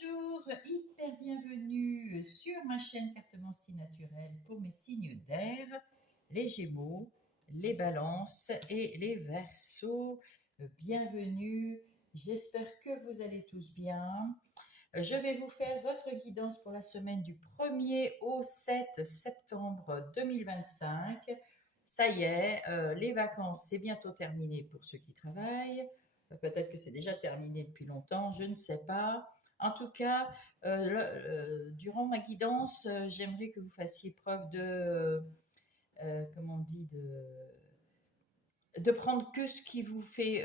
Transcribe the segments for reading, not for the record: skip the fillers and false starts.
Bonjour, hyper bienvenue sur ma chaîne Cartomancie naturelle pour mes signes d'air, les Gémeaux, les Balances et les Verseaux. Bienvenue, j'espère que vous allez tous bien. Je vais vous faire votre guidance pour la semaine du 1er au 7 septembre 2025. Ça y est, les vacances, c'est bientôt terminé pour ceux qui travaillent. Peut-être que c'est déjà terminé depuis longtemps, je ne sais pas. En tout cas, durant ma guidance, j'aimerais que vous fassiez preuve comment on dit, de prendre que ce qui vous fait,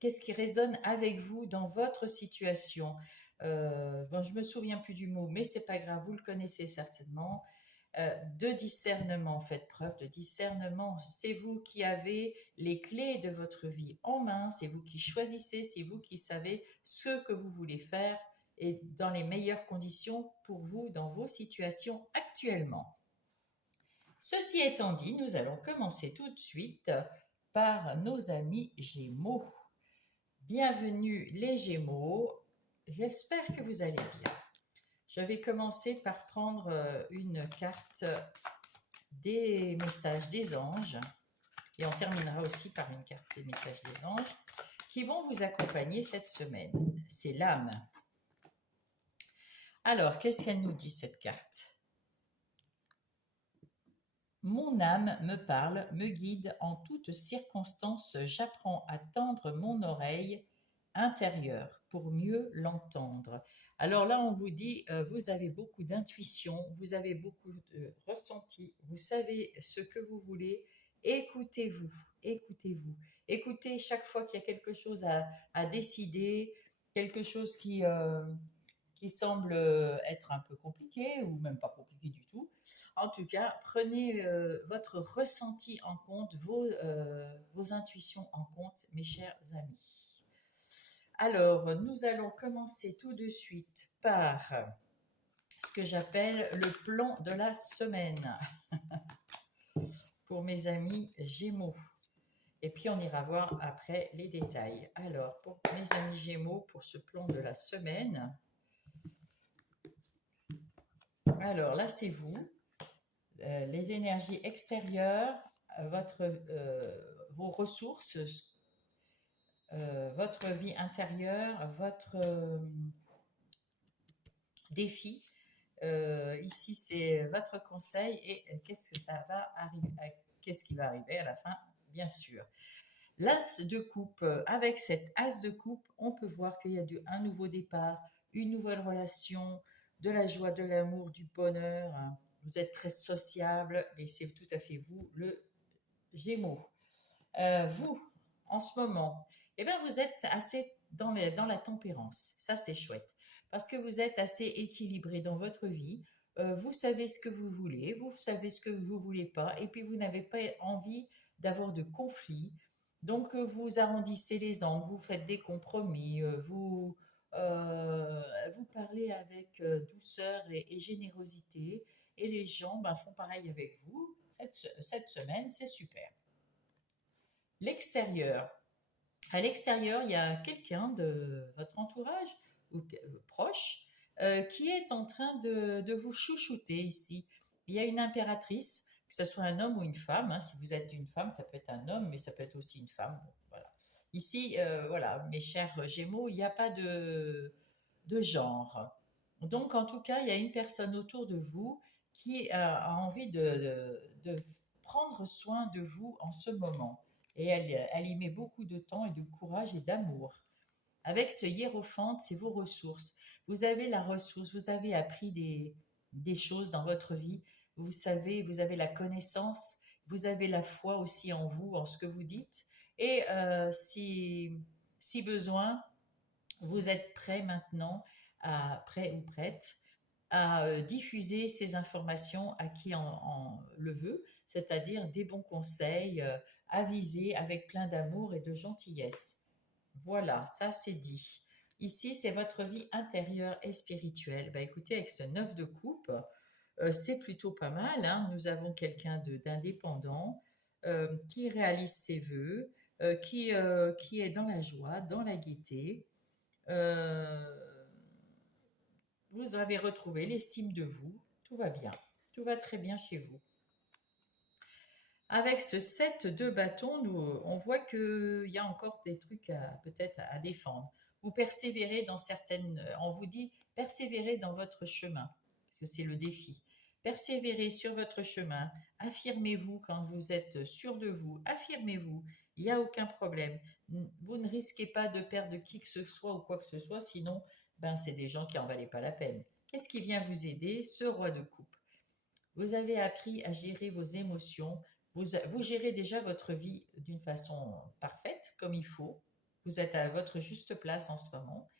qu'est-ce qui résonne avec vous dans votre situation. Bon, je me souviens plus du mot, mais c'est pas grave, vous le connaissez certainement. De discernement, faites preuve de discernement. C'est vous qui avez les clés de votre vie en main, c'est vous qui choisissez, c'est vous qui savez ce que vous voulez faire et dans les meilleures conditions pour vous dans vos situations actuellement. Ceci étant dit, nous allons commencer tout de suite par nos amis Gémeaux. Bienvenue les Gémeaux, j'espère que vous allez bien. Je vais commencer par prendre une carte des messages des anges et on terminera aussi par une carte des messages des anges qui vont vous accompagner cette semaine. C'est l'âme. Alors, qu'est-ce qu'elle nous dit cette carte? Mon âme me parle, me guide en toutes circonstances. J'apprends à tendre mon oreille intérieure pour mieux l'entendre. Alors là, on vous dit, vous avez beaucoup d'intuition, vous avez beaucoup de ressenti, vous savez ce que vous voulez. Écoutez-vous, écoutez-vous. Écoutez chaque fois qu'il y a quelque chose à décider, quelque chose qui semble être un peu compliqué ou même pas compliqué du tout. En tout cas, prenez votre ressenti en compte, vos intuitions en compte, mes chers amis. Alors, nous allons commencer tout de suite par ce que j'appelle le plan de la semaine pour mes amis Gémeaux. Et puis, on ira voir après les détails. Alors, pour mes amis Gémeaux, pour ce plan de la semaine, alors là, c'est vous. Les énergies extérieures, vos ressources, votre vie intérieure, votre défi. Ici, c'est votre conseil et qu'est-ce que ça va arriver, qu'est-ce qui va arriver à la fin, bien sûr. L'as de coupe, avec cet as de coupe, on peut voir qu'il y a un nouveau départ, une nouvelle relation, de la joie, de l'amour, du bonheur. Vous êtes très sociable, mais c'est tout à fait vous, le Gémeaux. Vous, en ce moment, eh bien, vous êtes assez dans la tempérance. Ça, c'est chouette. Parce que vous êtes assez équilibré dans votre vie. Vous savez ce que vous voulez, vous savez ce que vous ne voulez pas, et puis vous n'avez pas envie d'avoir de conflits. Donc, vous arrondissez les angles, vous faites des compromis, vous parlez avec douceur et générosité, et les gens font pareil avec vous. Cette semaine, c'est super. L'extérieur. À l'extérieur, il y a quelqu'un de votre entourage ou proche qui est en train de vous chouchouter ici. Il y a une impératrice, que ce soit un homme ou une femme. Hein. Si vous êtes une femme, ça peut être un homme, mais ça peut être aussi une femme. Bon, voilà. Ici, voilà, mes chers Gémeaux, il n'y a pas de genre. Donc, en tout cas, il y a une personne autour de vous qui a envie de prendre soin de vous en ce moment. Et elle y met beaucoup de temps et de courage et d'amour. Avec ce hiérophante, c'est vos ressources. Vous avez la ressource, vous avez appris des choses dans votre vie. Vous savez, vous avez la connaissance, vous avez la foi aussi en vous, en ce que vous dites. Et si besoin, vous êtes prêt maintenant, prêt ou prête, à diffuser ces informations à qui en le veut, c'est-à-dire des bons conseils avisés avec plein d'amour et de gentillesse. Voilà, ça c'est dit. Ici, c'est votre vie intérieure et spirituelle. Bah, écoutez, avec ce 9 de coupe, c'est plutôt pas mal. Hein. Nous avons quelqu'un d'indépendant qui réalise ses vœux, qui est dans la joie, dans la gaieté. Euh, vous avez retrouvé l'estime de vous, tout va bien, tout va très bien chez vous. Avec ce 7 de bâton, on voit qu'il y a encore des trucs peut-être à défendre. Vous persévérez dans certaines... On vous dit, persévérez dans votre chemin, parce que c'est le défi. Persévérez sur votre chemin, affirmez-vous quand vous êtes sûr de vous, affirmez-vous, il n'y a aucun problème. Vous ne risquez pas de perdre qui que ce soit ou quoi que ce soit, sinon, ben, c'est des gens qui n'en valaient pas la peine. Qu'est-ce qui vient vous aider? Ce roi de coupe. Vous avez appris à gérer vos émotions, vous gérez déjà votre vie d'une façon parfaite, comme il faut. Vous êtes à votre juste place en ce moment.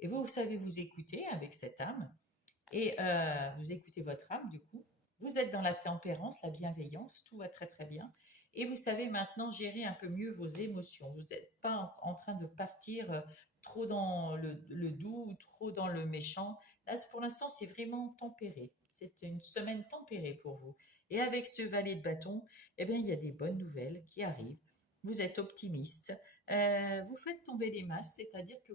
Et vous savez vous écouter avec cette âme. Et vous écoutez votre âme, du coup. Vous êtes dans la tempérance, la bienveillance, tout va très très bien. Et vous savez maintenant gérer un peu mieux vos émotions. Vous n'êtes pas en train de partir trop dans le doux ou trop dans le méchant. Là, pour l'instant, c'est vraiment tempéré. C'est une semaine tempérée pour vous. Et avec ce valet de bâton, eh bien, il y a des bonnes nouvelles qui arrivent. Vous êtes optimiste. Vous faites tomber les masses, c'est-à-dire que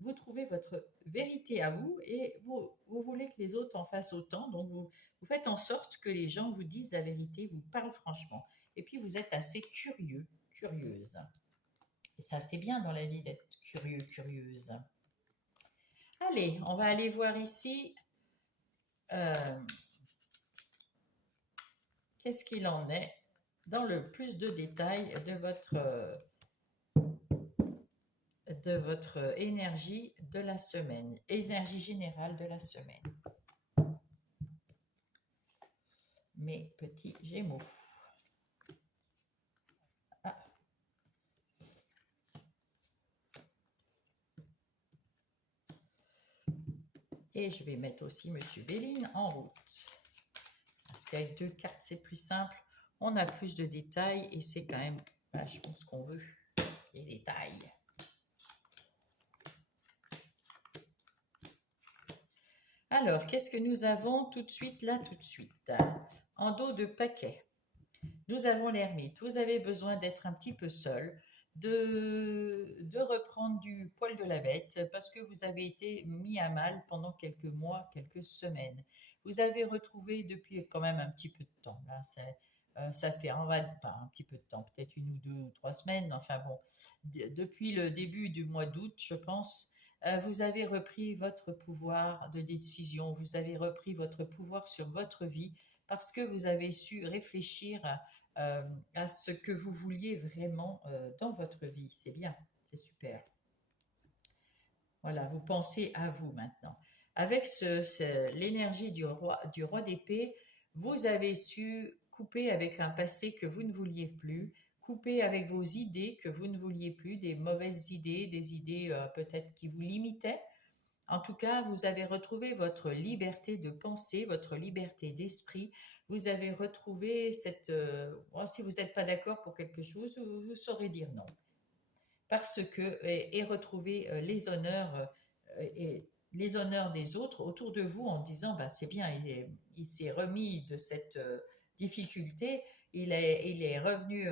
vous trouvez votre vérité à vous et vous voulez que les autres en fassent autant. Donc, vous faites en sorte que les gens vous disent la vérité, vous parlent franchement. Et puis, vous êtes assez curieux, curieuse. Et ça, c'est bien dans la vie d'être curieux, curieuse. Allez, on va aller voir ici. Qu'est-ce qu'il en est dans le plus de détails de votre énergie de la semaine, énergie générale de la semaine. Mes petits gémeaux. Ah. Et je vais mettre aussi Monsieur Béline en route. Parce qu'avec 2 cartes, c'est plus simple. On a plus de détails et c'est quand même vachement ce qu'on veut. Les détails. Alors, qu'est-ce que nous avons tout de suite là, tout de suite? En dos de paquet. Nous avons l'ermite. Vous avez besoin d'être un petit peu seul, de reprendre du poil de la bête parce que vous avez été mis à mal pendant quelques mois, quelques semaines. Vous avez retrouvé depuis quand même un petit peu de temps. Là, ça fait pas un petit peu de temps, peut-être 1 ou 2 ou 3 semaines. Enfin bon, depuis le début du mois d'août, je pense, vous avez repris votre pouvoir de décision, vous avez repris votre pouvoir sur votre vie parce que vous avez su réfléchir à ce que vous vouliez vraiment dans votre vie. C'est bien, c'est super. Voilà, vous pensez à vous maintenant. Avec l'énergie du roi d'épée, vous avez su couper avec un passé que vous ne vouliez plus, couper avec vos idées que vous ne vouliez plus, des mauvaises idées, des idées peut-être qui vous limitaient. En tout cas, vous avez retrouvé votre liberté de penser, votre liberté d'esprit. Vous avez retrouvé si vous n'êtes pas d'accord pour quelque chose, vous saurez dire non. Parce que, et retrouver les honneurs des autres autour de vous en disant, bah, c'est bien, il s'est remis de cette difficulté, il est revenu,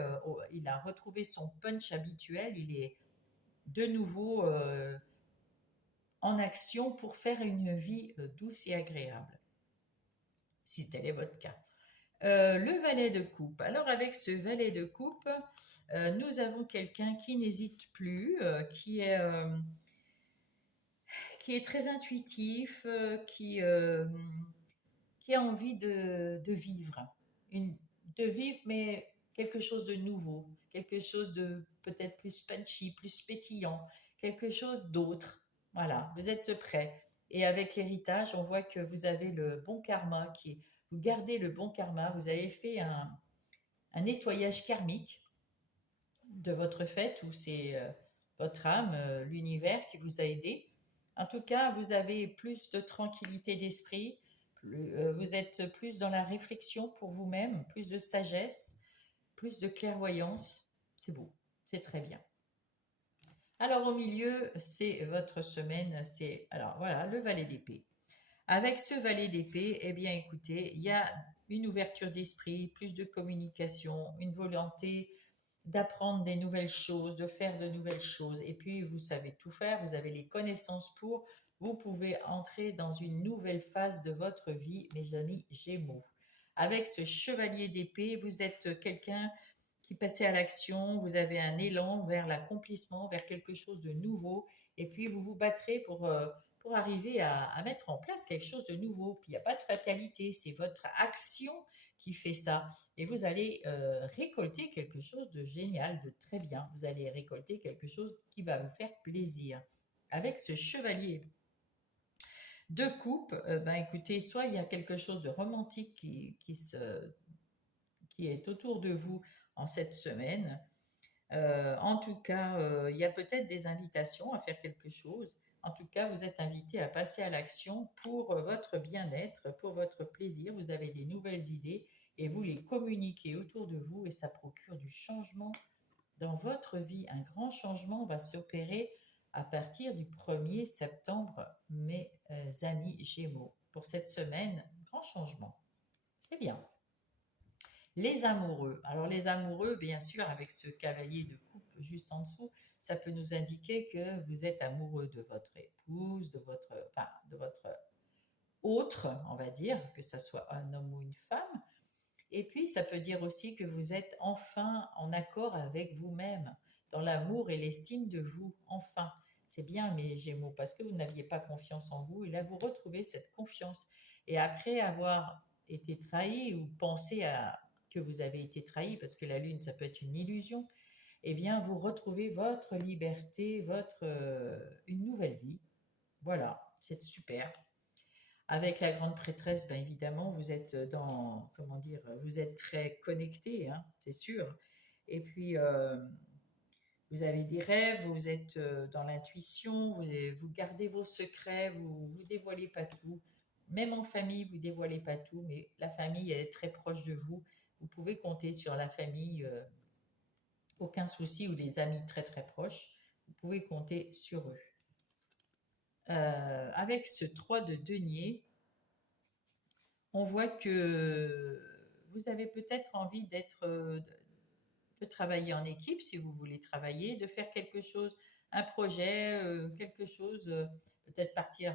il a retrouvé son punch habituel, il est de nouveau en action pour faire une vie douce et agréable, si tel est votre cas. Le valet de coupe. Alors avec ce valet de coupe, nous avons quelqu'un qui n'hésite plus, qui est très intuitif, qui a envie de vivre. De vivre, mais quelque chose de nouveau, quelque chose de peut-être plus punchy, plus pétillant, quelque chose d'autre. Voilà, vous êtes prêts. Et avec l'héritage, on voit que vous avez le bon karma, vous gardez le bon karma, vous avez fait un nettoyage karmique de votre fête, ou c'est votre âme, l'univers qui vous a aidé. En tout cas, vous avez plus de tranquillité d'esprit, vous êtes plus dans la réflexion pour vous-même, plus de sagesse, plus de clairvoyance. C'est beau, c'est très bien. Alors au milieu, c'est votre semaine, alors voilà, le valet d'épée. Avec ce valet d'épée, eh bien écoutez, il y a une ouverture d'esprit, plus de communication, une volonté d'apprendre des nouvelles choses, de faire de nouvelles choses. Et puis, vous savez tout faire, vous avez les connaissances pour. vous pouvez entrer dans une nouvelle phase de votre vie, mes amis Gémeaux. Avec ce chevalier d'épée, vous êtes quelqu'un qui passez à l'action, vous avez un élan vers l'accomplissement, vers quelque chose de nouveau, et puis vous vous battrez pour arriver à mettre en place quelque chose de nouveau. Puis il n'y a pas de fatalité, c'est votre action qui fait ça. Et vous allez récolter quelque chose de génial, de très bien. Vous allez récolter quelque chose qui va vous faire plaisir. Avec ce chevalier de coupe, ben écoutez, soit il y a quelque chose de romantique qui est autour de vous en cette semaine. En tout cas, il y a peut-être des invitations à faire quelque chose. En tout cas, vous êtes invité à passer à l'action pour votre bien-être, pour votre plaisir. Vous avez des nouvelles idées et vous les communiquez autour de vous et ça procure du changement dans votre vie. Un grand changement va s'opérer à partir du 1er septembre, mes amis Gémeaux. Pour cette semaine, grand changement. C'est bien. Les amoureux. Alors les amoureux, bien sûr, avec ce cavalier de coupe juste en dessous, ça peut nous indiquer que vous êtes amoureux de votre épouse, de votre autre, on va dire, que ce soit un homme ou une femme. Et puis, ça peut dire aussi que vous êtes enfin en accord avec vous-même, dans l'amour et l'estime de vous. Enfin, c'est bien, mes Gémeaux, parce que vous n'aviez pas confiance en vous. Et là, vous retrouvez cette confiance. Et après avoir été trahi ou pensé que vous avez été trahi, parce que la Lune, ça peut être une illusion, eh bien, vous retrouvez votre liberté, une nouvelle vie. Voilà, c'est super. Avec la grande prêtresse, ben évidemment, vous êtes dans, comment dire, vous êtes très connecté, hein, c'est sûr. Et puis, vous avez des rêves, vous êtes dans l'intuition, vous gardez vos secrets, vous ne dévoilez pas tout. Même en famille, vous ne dévoilez pas tout, mais la famille est très proche de vous. Vous pouvez compter sur la famille, aucun souci, ou des amis très très proches. Vous pouvez compter sur eux. Avec ce 3 de denier, on voit que vous avez peut-être envie de travailler en équipe si vous voulez travailler, de faire quelque chose, un projet, quelque chose, peut-être partir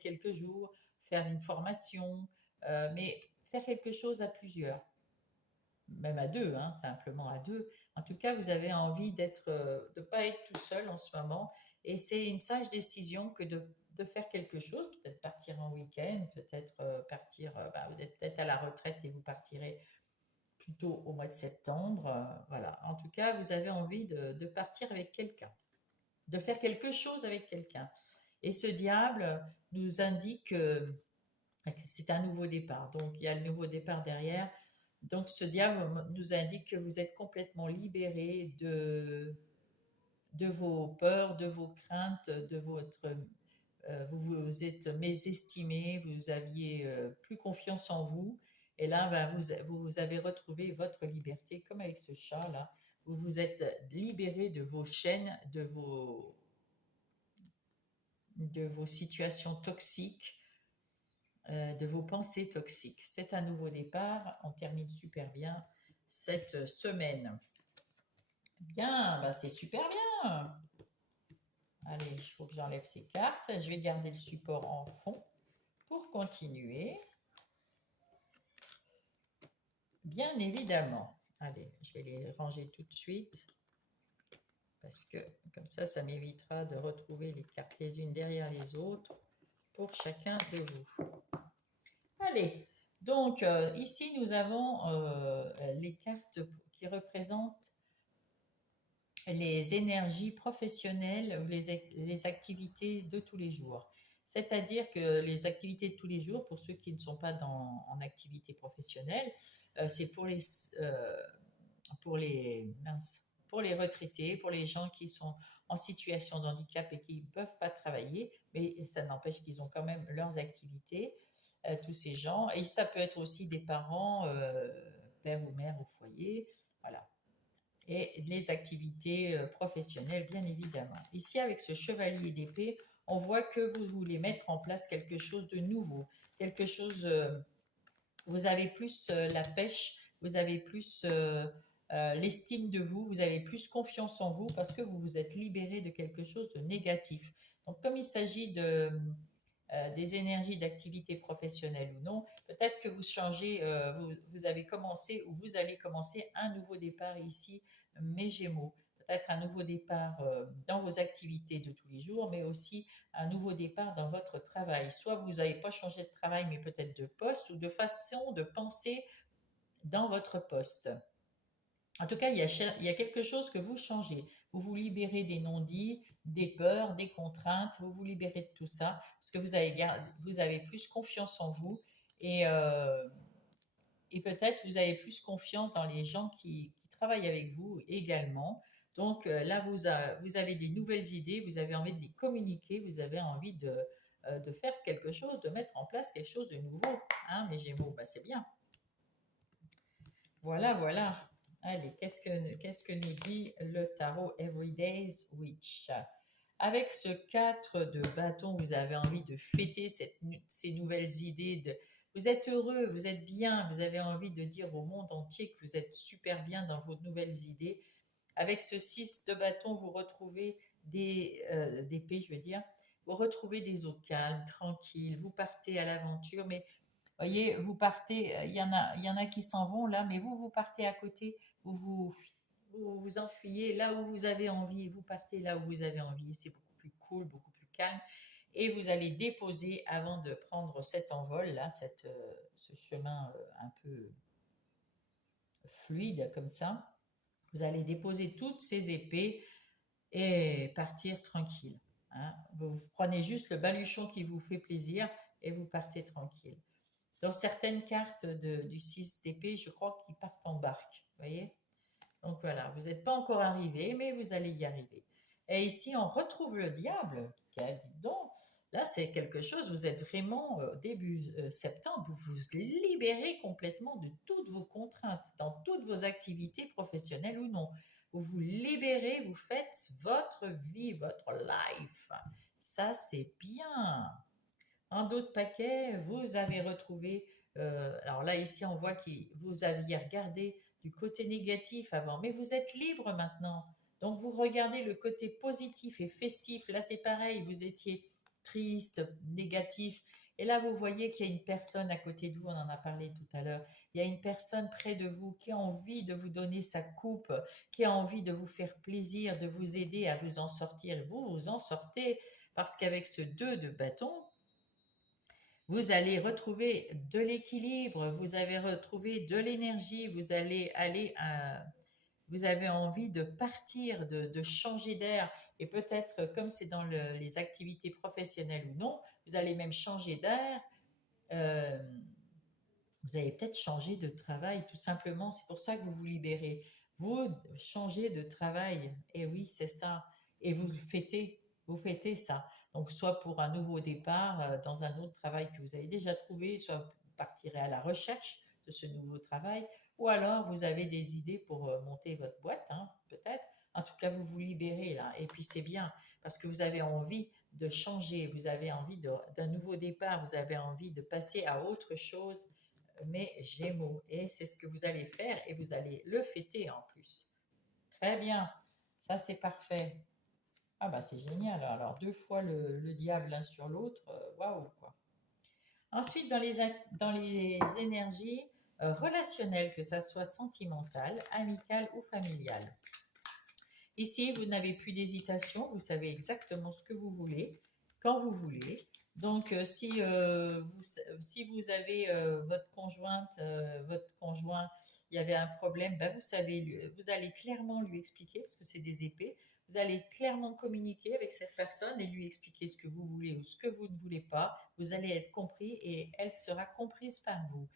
quelques jours, faire une formation, mais faire quelque chose à plusieurs, même à deux, hein, simplement à deux. En tout cas, vous avez envie de ne pas être tout seul en ce moment, et c'est une sage décision que de faire quelque chose, peut-être partir en week-end, peut-être vous êtes peut-être à la retraite et vous partirez plutôt au mois de septembre. Voilà. En tout cas, vous avez envie de partir avec quelqu'un, de faire quelque chose avec quelqu'un. Et ce diable nous indique que c'est un nouveau départ. Donc, il y a le nouveau départ derrière. Donc, ce diable nous indique que vous êtes complètement libéré de vos peurs, de vos craintes, vous vous êtes mésestimé, vous aviez plus confiance en vous, et là, ben, vous avez retrouvé votre liberté, comme avec ce chat-là. Vous vous êtes libéré de vos chaînes, de vos situations toxiques, de vos pensées toxiques. C'est un nouveau départ, on termine super bien cette semaine. Bien, ben c'est super bien. Allez, il faut que j'enlève ces cartes. Je vais garder le support en fond pour continuer. Bien évidemment. Allez, je vais les ranger tout de suite parce que comme ça m'évitera de retrouver les cartes les unes derrière les autres pour chacun de vous. Allez, donc ici nous avons les cartes qui représentent les énergies professionnelles ou les activités de tous les jours. C'est-à-dire que les activités de tous les jours, pour ceux qui ne sont pas en activité professionnelle, c'est pour les retraités, pour les gens qui sont en situation de handicap et qui ne peuvent pas travailler, mais ça n'empêche qu'ils ont quand même leurs activités, tous ces gens. Et ça peut être aussi des parents, père ou mère au foyer, voilà, et les activités professionnelles, bien évidemment. Ici, avec ce chevalier d'épée, on voit que vous voulez mettre en place quelque chose de nouveau, quelque chose, vous avez plus la pêche, vous avez plus l'estime de vous, vous avez plus confiance en vous parce que vous vous êtes libéré de quelque chose de négatif. Donc, comme il s'agit des énergies d'activité professionnelle ou non, peut-être que vous changez, vous avez commencé ou vous allez commencer un nouveau départ ici, mes Gémeaux. Peut-être un nouveau départ dans vos activités de tous les jours, mais aussi un nouveau départ dans votre travail. Soit vous n'avez pas changé de travail, mais peut-être de poste ou de façon de penser dans votre poste. En tout cas, il y a quelque chose que vous changez. Vous vous libérez des non-dits, des peurs, des contraintes, vous vous libérez de tout ça parce que vous avez plus confiance en vous et, euh, et peut-être vous avez plus confiance dans les gens qui travaillent avec vous également. Donc là, vous avez des nouvelles idées, vous avez envie de les communiquer, vous avez envie de faire quelque chose, de mettre en place quelque chose de nouveau. Hein, mes Gémeaux, bah, c'est bien. Voilà, voilà. Allez, qu'est-ce que nous dit le tarot Everyday's Witch? Avec ce 4 de bâton, vous avez envie de fêter ces nouvelles idées. Vous êtes heureux, vous êtes bien, vous avez envie de dire au monde entier que vous êtes super bien dans vos nouvelles idées. Avec ce 6 de bâton, vous retrouvez d'épée, je veux dire, vous retrouvez des eaux calmes, tranquilles, vous partez à l'aventure, mais voyez, vous partez, il y en a qui s'en vont là, mais vous partez à côté, vous enfuyez là où vous avez envie, vous partez là où vous avez envie, c'est beaucoup plus cool, beaucoup plus calme, et vous allez déposer avant de prendre cet envol là, ce chemin un peu fluide comme ça, vous allez déposer toutes ces épées et partir tranquille. Hein. Vous prenez juste le baluchon qui vous fait plaisir et vous partez tranquille. Dans certaines cartes du 6 d'épée, je crois qu'ils partent en barque. Vous voyez? Donc voilà, vous n'êtes pas encore arrivé, mais vous allez y arriver. Et ici, on retrouve le diable. Dis donc, là, c'est quelque chose, vous êtes vraiment, début septembre, vous vous libérez complètement de toutes vos contraintes, dans toutes vos activités professionnelles ou non. Vous vous libérez, vous faites votre vie, votre life. Ça, c'est bien. En d'autres paquets, vous avez retrouvé, alors là ici on voit que vous aviez regardé du côté négatif avant, mais vous êtes libre maintenant. Donc vous regardez le côté positif et festif. Là c'est pareil, vous étiez triste, négatif. Et là vous voyez qu'il y a une personne à côté de vous, on en a parlé tout à l'heure. Il y a une personne près de vous qui a envie de vous donner sa coupe, qui a envie de vous faire plaisir, de vous aider à vous en sortir. Vous vous en sortez parce qu'avec ce 2 de bâton, vous allez retrouver de l'équilibre, vous avez retrouvé de l'énergie, vous avez envie de partir, de changer d'air. Et peut-être, comme c'est dans les activités professionnelles ou non, vous allez même changer d'air. euh, vous allez peut-être changer de travail, tout simplement. C'est pour ça que vous vous libérez. Vous changez de travail. Et oui, c'est ça. Et vous fêtez ça. Donc, soit pour un nouveau départ dans un autre travail que vous avez déjà trouvé, soit vous partirez à la recherche de ce nouveau travail, ou alors vous avez des idées pour monter votre boîte, hein, peut-être. En tout cas, vous vous libérez là. Et puis, c'est bien parce que vous avez envie de changer, vous avez envie d'un nouveau départ, vous avez envie de passer à autre chose, mes Gémeaux. Et c'est ce que vous allez faire et vous allez le fêter en plus. Très bien, ça c'est parfait. Ah bah c'est génial. Alors deux fois le diable l'un sur l'autre, waouh quoi. Ensuite dans les énergies relationnelles, que ça soit sentimentale, amicale ou familiale. Ici, vous n'avez plus d'hésitation, vous savez exactement ce que vous voulez, quand vous voulez. Donc, si vous avez votre conjoint, il y avait un problème, ben vous savez, vous allez clairement lui expliquer, parce que c'est des épées, vous allez clairement communiquer avec cette personne et lui expliquer ce que vous voulez ou ce que vous ne voulez pas. Vous allez être compris et elle sera comprise par vous.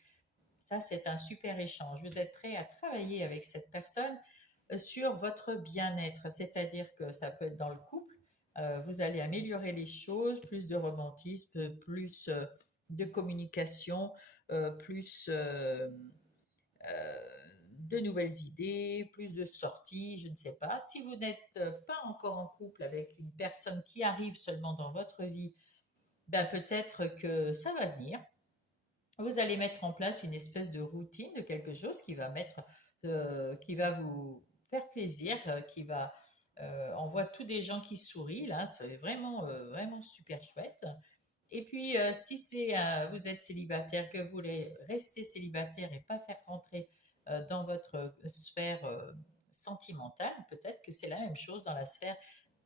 Ça, c'est un super échange. Vous êtes prêt à travailler avec cette personne sur votre bien-être, c'est-à-dire que ça peut être dans le couple, vous allez améliorer les choses, plus de romantisme, plus de communication, plus euh, de nouvelles idées, plus de sorties, je ne sais pas. Si vous n'êtes pas encore en couple avec une personne qui arrive seulement dans votre vie, ben peut-être que ça va venir. Vous allez mettre en place une espèce de routine de quelque chose qui va vous faire plaisir, On voit tous des gens qui sourient, là, c'est vraiment, vraiment super chouette. Et puis, si vous êtes célibataire, que vous voulez rester célibataire et pas faire rentrer dans votre sphère sentimentale, peut-être que c'est la même chose dans la sphère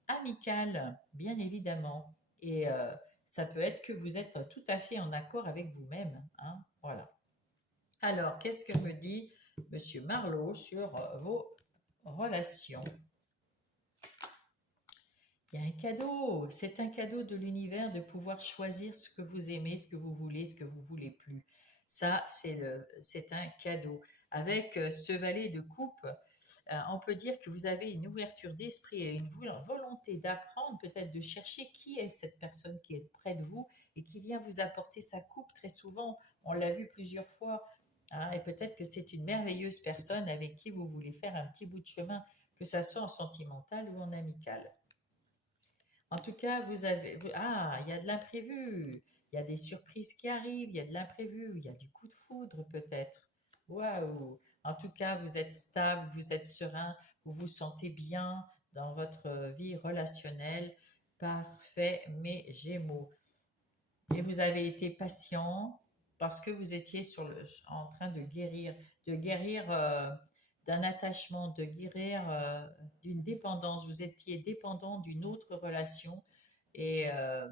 amicale, bien évidemment. Et ça peut être que vous êtes tout à fait en accord avec vous-même, hein, voilà. Alors, qu'est-ce que me dit Monsieur Marlowe sur vos relations? Il y a un cadeau, c'est un cadeau de l'univers de pouvoir choisir ce que vous aimez, ce que vous voulez, ce que vous voulez plus. Ça, c'est un cadeau. Avec ce valet de coupe, on peut dire que vous avez une ouverture d'esprit et une volonté d'apprendre, peut-être de chercher qui est cette personne qui est près de vous et qui vient vous apporter sa coupe. Très souvent, on l'a vu plusieurs fois, hein, et peut-être que c'est une merveilleuse personne avec qui vous voulez faire un petit bout de chemin, que ça soit en sentimental ou en amical. En tout cas, il y a de l'imprévu, il y a des surprises qui arrivent, il y a de l'imprévu, il y a du coup de foudre peut-être. Waouh! En tout cas, vous êtes stable, vous êtes serein, vous vous sentez bien dans votre vie relationnelle. Parfait, mes Gémeaux. Et vous avez été patient parce que vous étiez en train de guérir d'un attachement, de guérir d'une dépendance. Vous étiez dépendant d'une autre relation et, euh,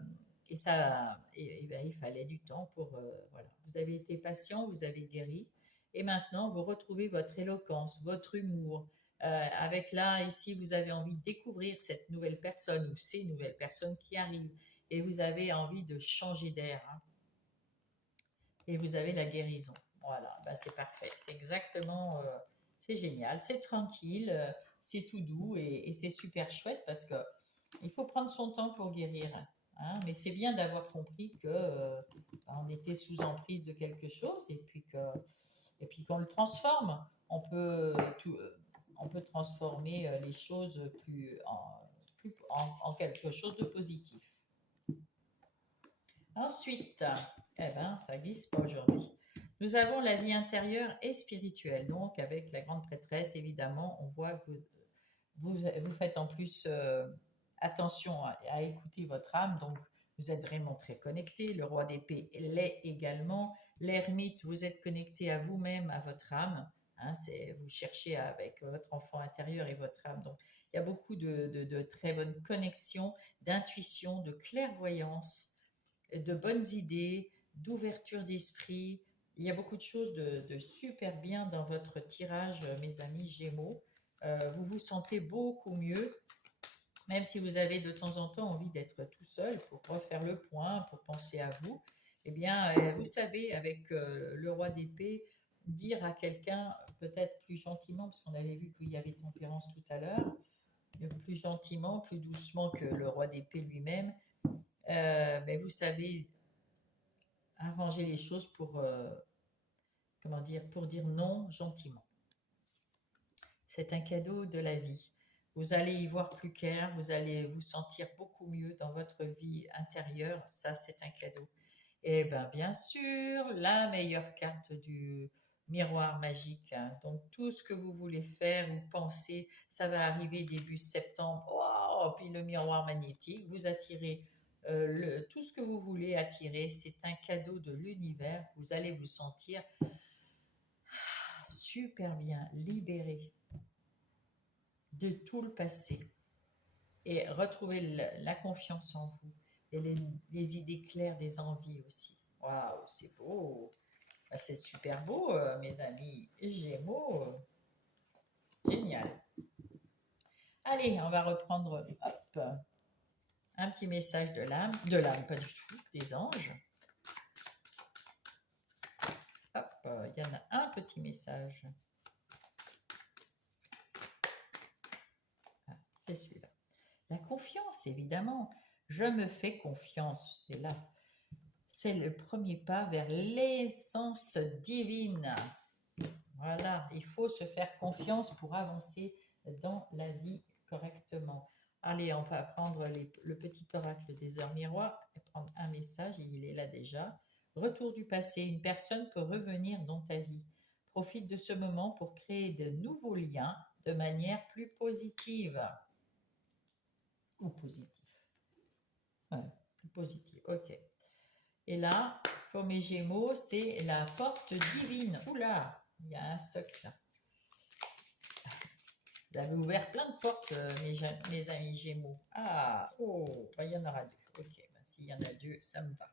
et ben, il fallait du temps pour voilà. Vous avez été patient, vous avez guéri et maintenant vous retrouvez votre éloquence, votre humour. Avec là, ici, vous avez envie de découvrir cette nouvelle personne ou ces nouvelles personnes qui arrivent et vous avez envie de changer d'air, hein, et vous avez la guérison. Voilà, bah c'est parfait. C'est exactement, c'est génial, c'est tranquille, c'est tout doux et c'est super chouette parce que il faut prendre son temps pour guérir, hein, mais c'est bien d'avoir compris que on était sous emprise de quelque chose et puis qu'on le transforme. On peut transformer les choses en quelque chose de positif. Ensuite, eh ben, ça glisse pas aujourd'hui. Nous avons la vie intérieure et spirituelle. Donc, avec la grande prêtresse, évidemment, on voit que vous faites en plus attention à écouter votre âme. Donc, vous êtes vraiment très connecté. Le roi d'épée l'est également. L'ermite, vous êtes connecté à vous-même, à votre âme. Hein, vous cherchez avec votre enfant intérieur et votre âme. Donc, il y a beaucoup de très bonnes connexions, d'intuition, de clairvoyance, de bonnes idées, d'ouverture d'esprit. Il y a beaucoup de choses de super bien dans votre tirage, mes amis Gémeaux. Vous vous sentez beaucoup mieux, même si vous avez de temps en temps envie d'être tout seul pour refaire le point, pour penser à vous. Eh bien, vous savez, avec le roi d'épée, dire à quelqu'un, peut-être plus gentiment, parce qu'on avait vu qu'il y avait tempérance tout à l'heure, plus gentiment, plus doucement que le roi d'épée lui-même, mais vous savez arranger les choses comment dire, pour dire non gentiment. C'est un cadeau de la vie. Vous allez y voir plus clair, vous allez vous sentir beaucoup mieux dans votre vie intérieure. Ça, c'est un cadeau. Et bien sûr, la meilleure carte du miroir magique, hein. Donc, tout ce que vous voulez faire ou penser, ça va arriver début septembre. Oh, puis le miroir magnétique, vous attirez tout ce que vous voulez attirer. C'est un cadeau de l'univers. Vous allez vous sentir super bien, libéré de tout le passé et retrouver la confiance en vous et les idées claires des envies aussi. Waouh, c'est beau! C'est super beau, mes amis Gémeaux. Génial. Allez, on va reprendre hop, un petit message de l'âme, pas du tout, des anges. Hop, il y en a un petit message. Ah, c'est celui-là. La confiance, évidemment. Je me fais confiance. C'est là. C'est le premier pas vers l'essence divine. Voilà, il faut se faire confiance pour avancer dans la vie correctement. Allez, on va prendre le petit oracle des heures miroirs et prendre un message, il est là déjà. Retour du passé, une personne peut revenir dans ta vie. Profite de ce moment pour créer de nouveaux liens de manière plus positive. ou positif. Ouais, plus positif, ok. Et là, pour mes Gémeaux, c'est la porte divine. Oula, il y a un stock là. Vous avez ouvert plein de portes, mes amis Gémeaux. Ah, oh, bah, il y en aura deux. Ok, bah, s'il y en a deux, ça me va.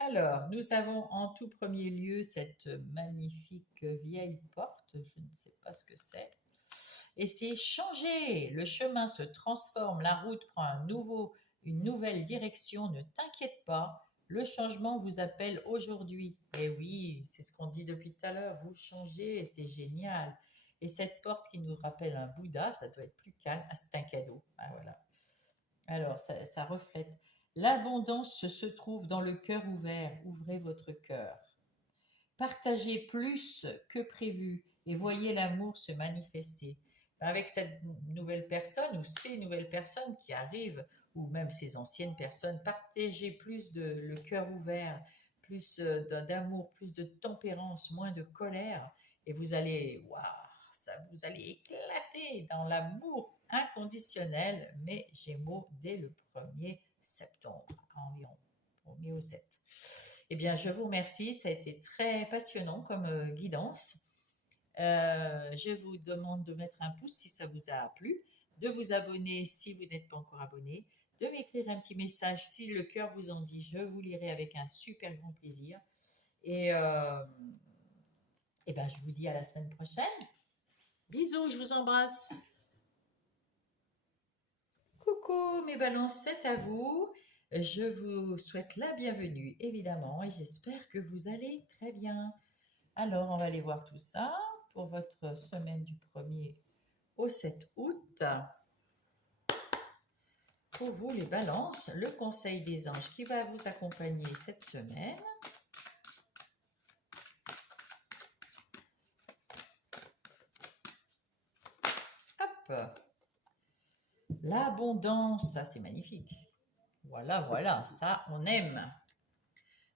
Alors, nous avons en tout premier lieu cette magnifique vieille porte. Je ne sais pas ce que c'est. Et c'est changer. Le chemin se transforme, la route prend une nouvelle direction. Ne t'inquiète pas, le changement vous appelle aujourd'hui. Et oui, c'est ce qu'on dit depuis tout à l'heure. Vous changez, c'est génial. Et cette porte qui nous rappelle un Bouddha, ça doit être plus calme. Ah, c'est un cadeau. Ah, voilà. Alors, ça reflète. L'abondance se trouve dans le cœur ouvert. Ouvrez votre cœur. Partagez plus que prévu et voyez l'amour se manifester. Avec cette nouvelle personne ou ces nouvelles personnes qui arrivent, ou même ces anciennes personnes, partagez plus de le cœur ouvert, plus d'amour, plus de tempérance, moins de colère, et vous allez, waouh, ça vous allez éclater dans l'amour inconditionnel, mais Gémeaux dès le 1er septembre environ, 1er au 7. Eh bien, je vous remercie. Ça a été très passionnant comme guidance. Je vous demande de mettre un pouce si ça vous a plu, de vous abonner si vous n'êtes pas encore abonné, de m'écrire un petit message si le cœur vous en dit. Je vous lirai avec un super grand plaisir. Et, ben, je vous dis à la semaine prochaine. Bisous, je vous embrasse. Coucou mes balances, c'est à vous. Je vous souhaite la bienvenue, évidemment, et j'espère que vous allez très bien. Alors, on va aller voir tout ça pour votre semaine du 1er au 7 août. Pour vous, les balances, le conseil des anges qui va vous accompagner cette semaine. Hop! L'abondance, ça c'est magnifique. Voilà, voilà, ça on aime.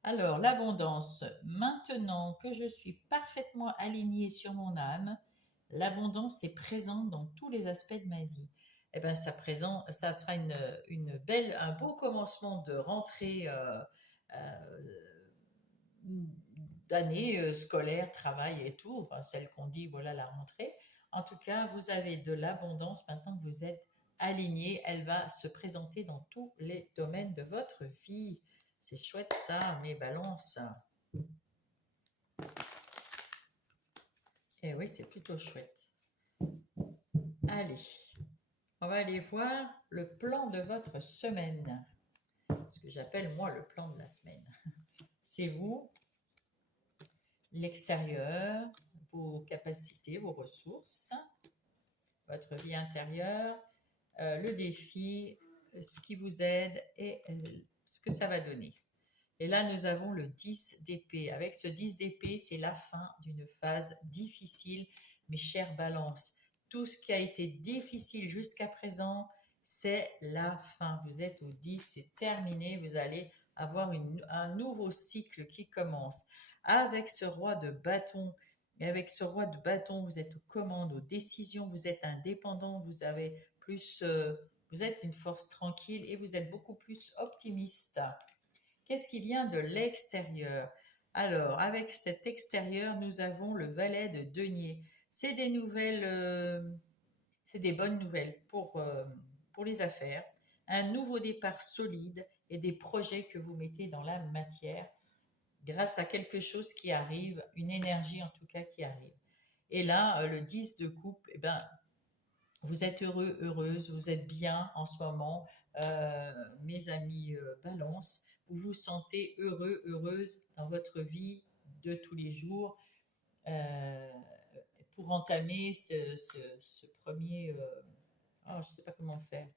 Alors, l'abondance, maintenant que je suis parfaitement alignée sur mon âme, l'abondance est présente dans tous les aspects de ma vie. Eh bien, ça sera un beau commencement de rentrée d'année scolaire, travail et tout, enfin celle qu'on dit, voilà la rentrée. En tout cas, vous avez de l'abondance maintenant que vous êtes aligné, elle va se présenter dans tous les domaines de votre vie. C'est chouette ça, mes balances. Eh oui, c'est plutôt chouette. Allez, on va aller voir le plan de votre semaine. Ce que j'appelle moi le plan de la semaine. C'est vous, l'extérieur, vos capacités, vos ressources, votre vie intérieure, le défi, ce qui vous aide et ce que ça va donner. Et là, nous avons le 10 d'épée. Avec ce 10 d'épée, c'est la fin d'une phase difficile, mes chères balances. Tout ce qui a été difficile jusqu'à présent, c'est la fin. Vous êtes au 10, c'est terminé. Vous allez avoir un nouveau cycle qui commence. Avec ce roi de bâton, et avec ce roi de bâton, vous êtes aux commandes, aux décisions, vous êtes indépendant, vous êtes une force tranquille et vous êtes beaucoup plus optimiste. Qu'est-ce qui vient de l'extérieur? Alors, avec cet extérieur, nous avons le valet de denier. C'est des nouvelles, c'est des bonnes nouvelles pour les affaires, un nouveau départ solide et des projets que vous mettez dans la matière grâce à quelque chose qui arrive, une énergie en tout cas qui arrive. Et là, le 10 de coupe, eh ben, vous êtes heureux, heureuse, vous êtes bien en ce moment, mes amis balance, vous vous sentez heureux, heureuse dans votre vie de tous les jours pour entamer ce premier... je ne sais pas comment faire,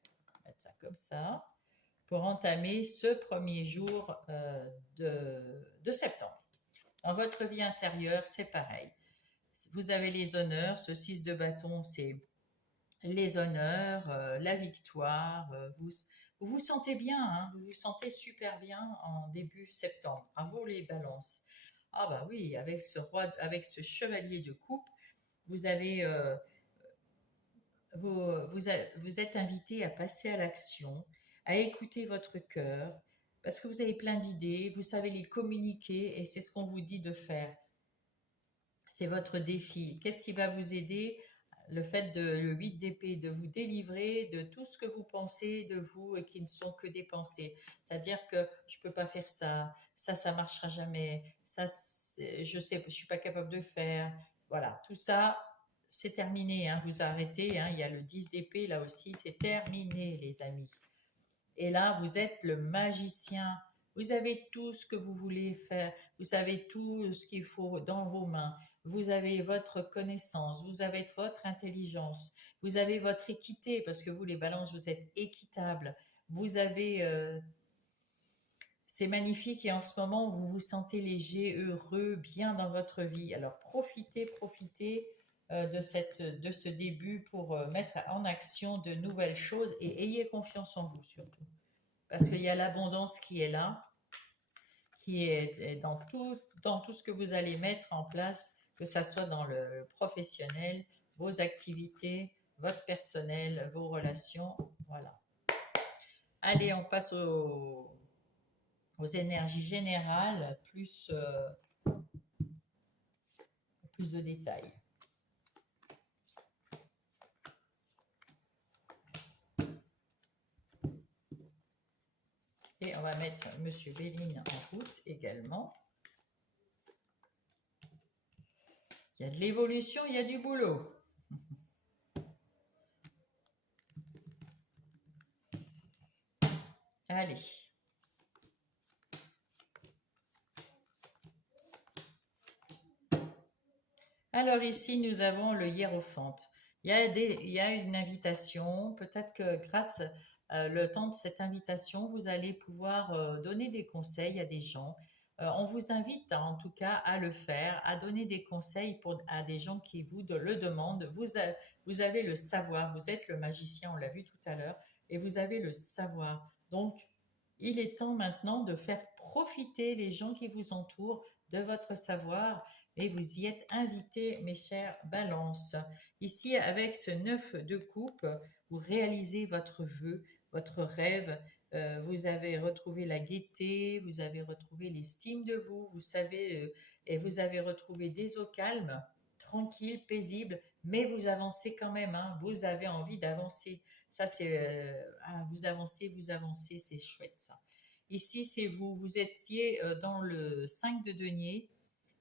mettre ça comme ça, pour entamer ce premier jour de septembre. Dans votre vie intérieure, c'est pareil. Vous avez les honneurs, ce 6 de bâton, c'est les honneurs, la victoire. Vous vous sentez bien, hein, vous vous sentez super bien en début septembre. Bravo les balances. Ah bah oui, avec ce chevalier de coupe, vous avez vous êtes invité à passer à l'action, à écouter votre cœur, parce que vous avez plein d'idées, vous savez les communiquer et c'est ce qu'on vous dit de faire. C'est votre défi. Qu'est-ce qui va vous aider? Le fait de le 8 d'épée, de vous délivrer de tout ce que vous pensez de vous et qui ne sont que des pensées. C'est-à-dire que je peux pas faire ça, ça marchera jamais, je sais, je suis pas capable de faire. Voilà, tout ça, c'est terminé. Hein, vous arrêtez. Hein, il y a le 10 d'épée là aussi, c'est terminé, les amis. Et là, vous êtes le magicien. Vous avez tout ce que vous voulez faire. Vous avez tout ce qu'il faut dans vos mains. Vous avez votre connaissance. Vous avez votre intelligence. Vous avez votre équité, parce que vous, les balances, vous êtes équitables. Vous avez... c'est magnifique et en ce moment, vous vous sentez léger, heureux, bien dans votre vie. Alors profitez, profitez de ce début pour mettre en action de nouvelles choses et ayez confiance en vous surtout. Parce qu'il y a l'abondance qui est là, qui est dans tout ce que vous allez mettre en place, que ce soit dans le professionnel, vos activités, votre personnel, vos relations. Voilà. Allez, on passe aux énergies générales, plus de détails. Et on va mettre Monsieur Béline en route également. Il y a de l'évolution, il y a du boulot. Allez. Alors ici, nous avons le hiérophante. Il y a une invitation. Peut-être que grâce le temps de cette invitation, vous allez pouvoir donner des conseils à des gens. On vous invite en tout cas à le faire, à donner des conseils à des gens qui vous le demandent. Vous avez le savoir, vous êtes le magicien, on l'a vu tout à l'heure, et vous avez le savoir. Donc, il est temps maintenant de faire profiter les gens qui vous entourent de votre savoir et vous y êtes invités, mes chers balances. Ici, avec ce 9 de coupe, vous réalisez votre vœu, votre rêve. Vous avez retrouvé la gaieté, vous avez retrouvé l'estime de vous, vous savez, et vous avez retrouvé des eaux calmes, tranquilles, paisibles, mais vous avancez quand même. Hein, vous avez envie d'avancer. Ça, c'est vous avancez, c'est chouette ça. Ici, c'est vous, vous étiez dans le 5 de denier,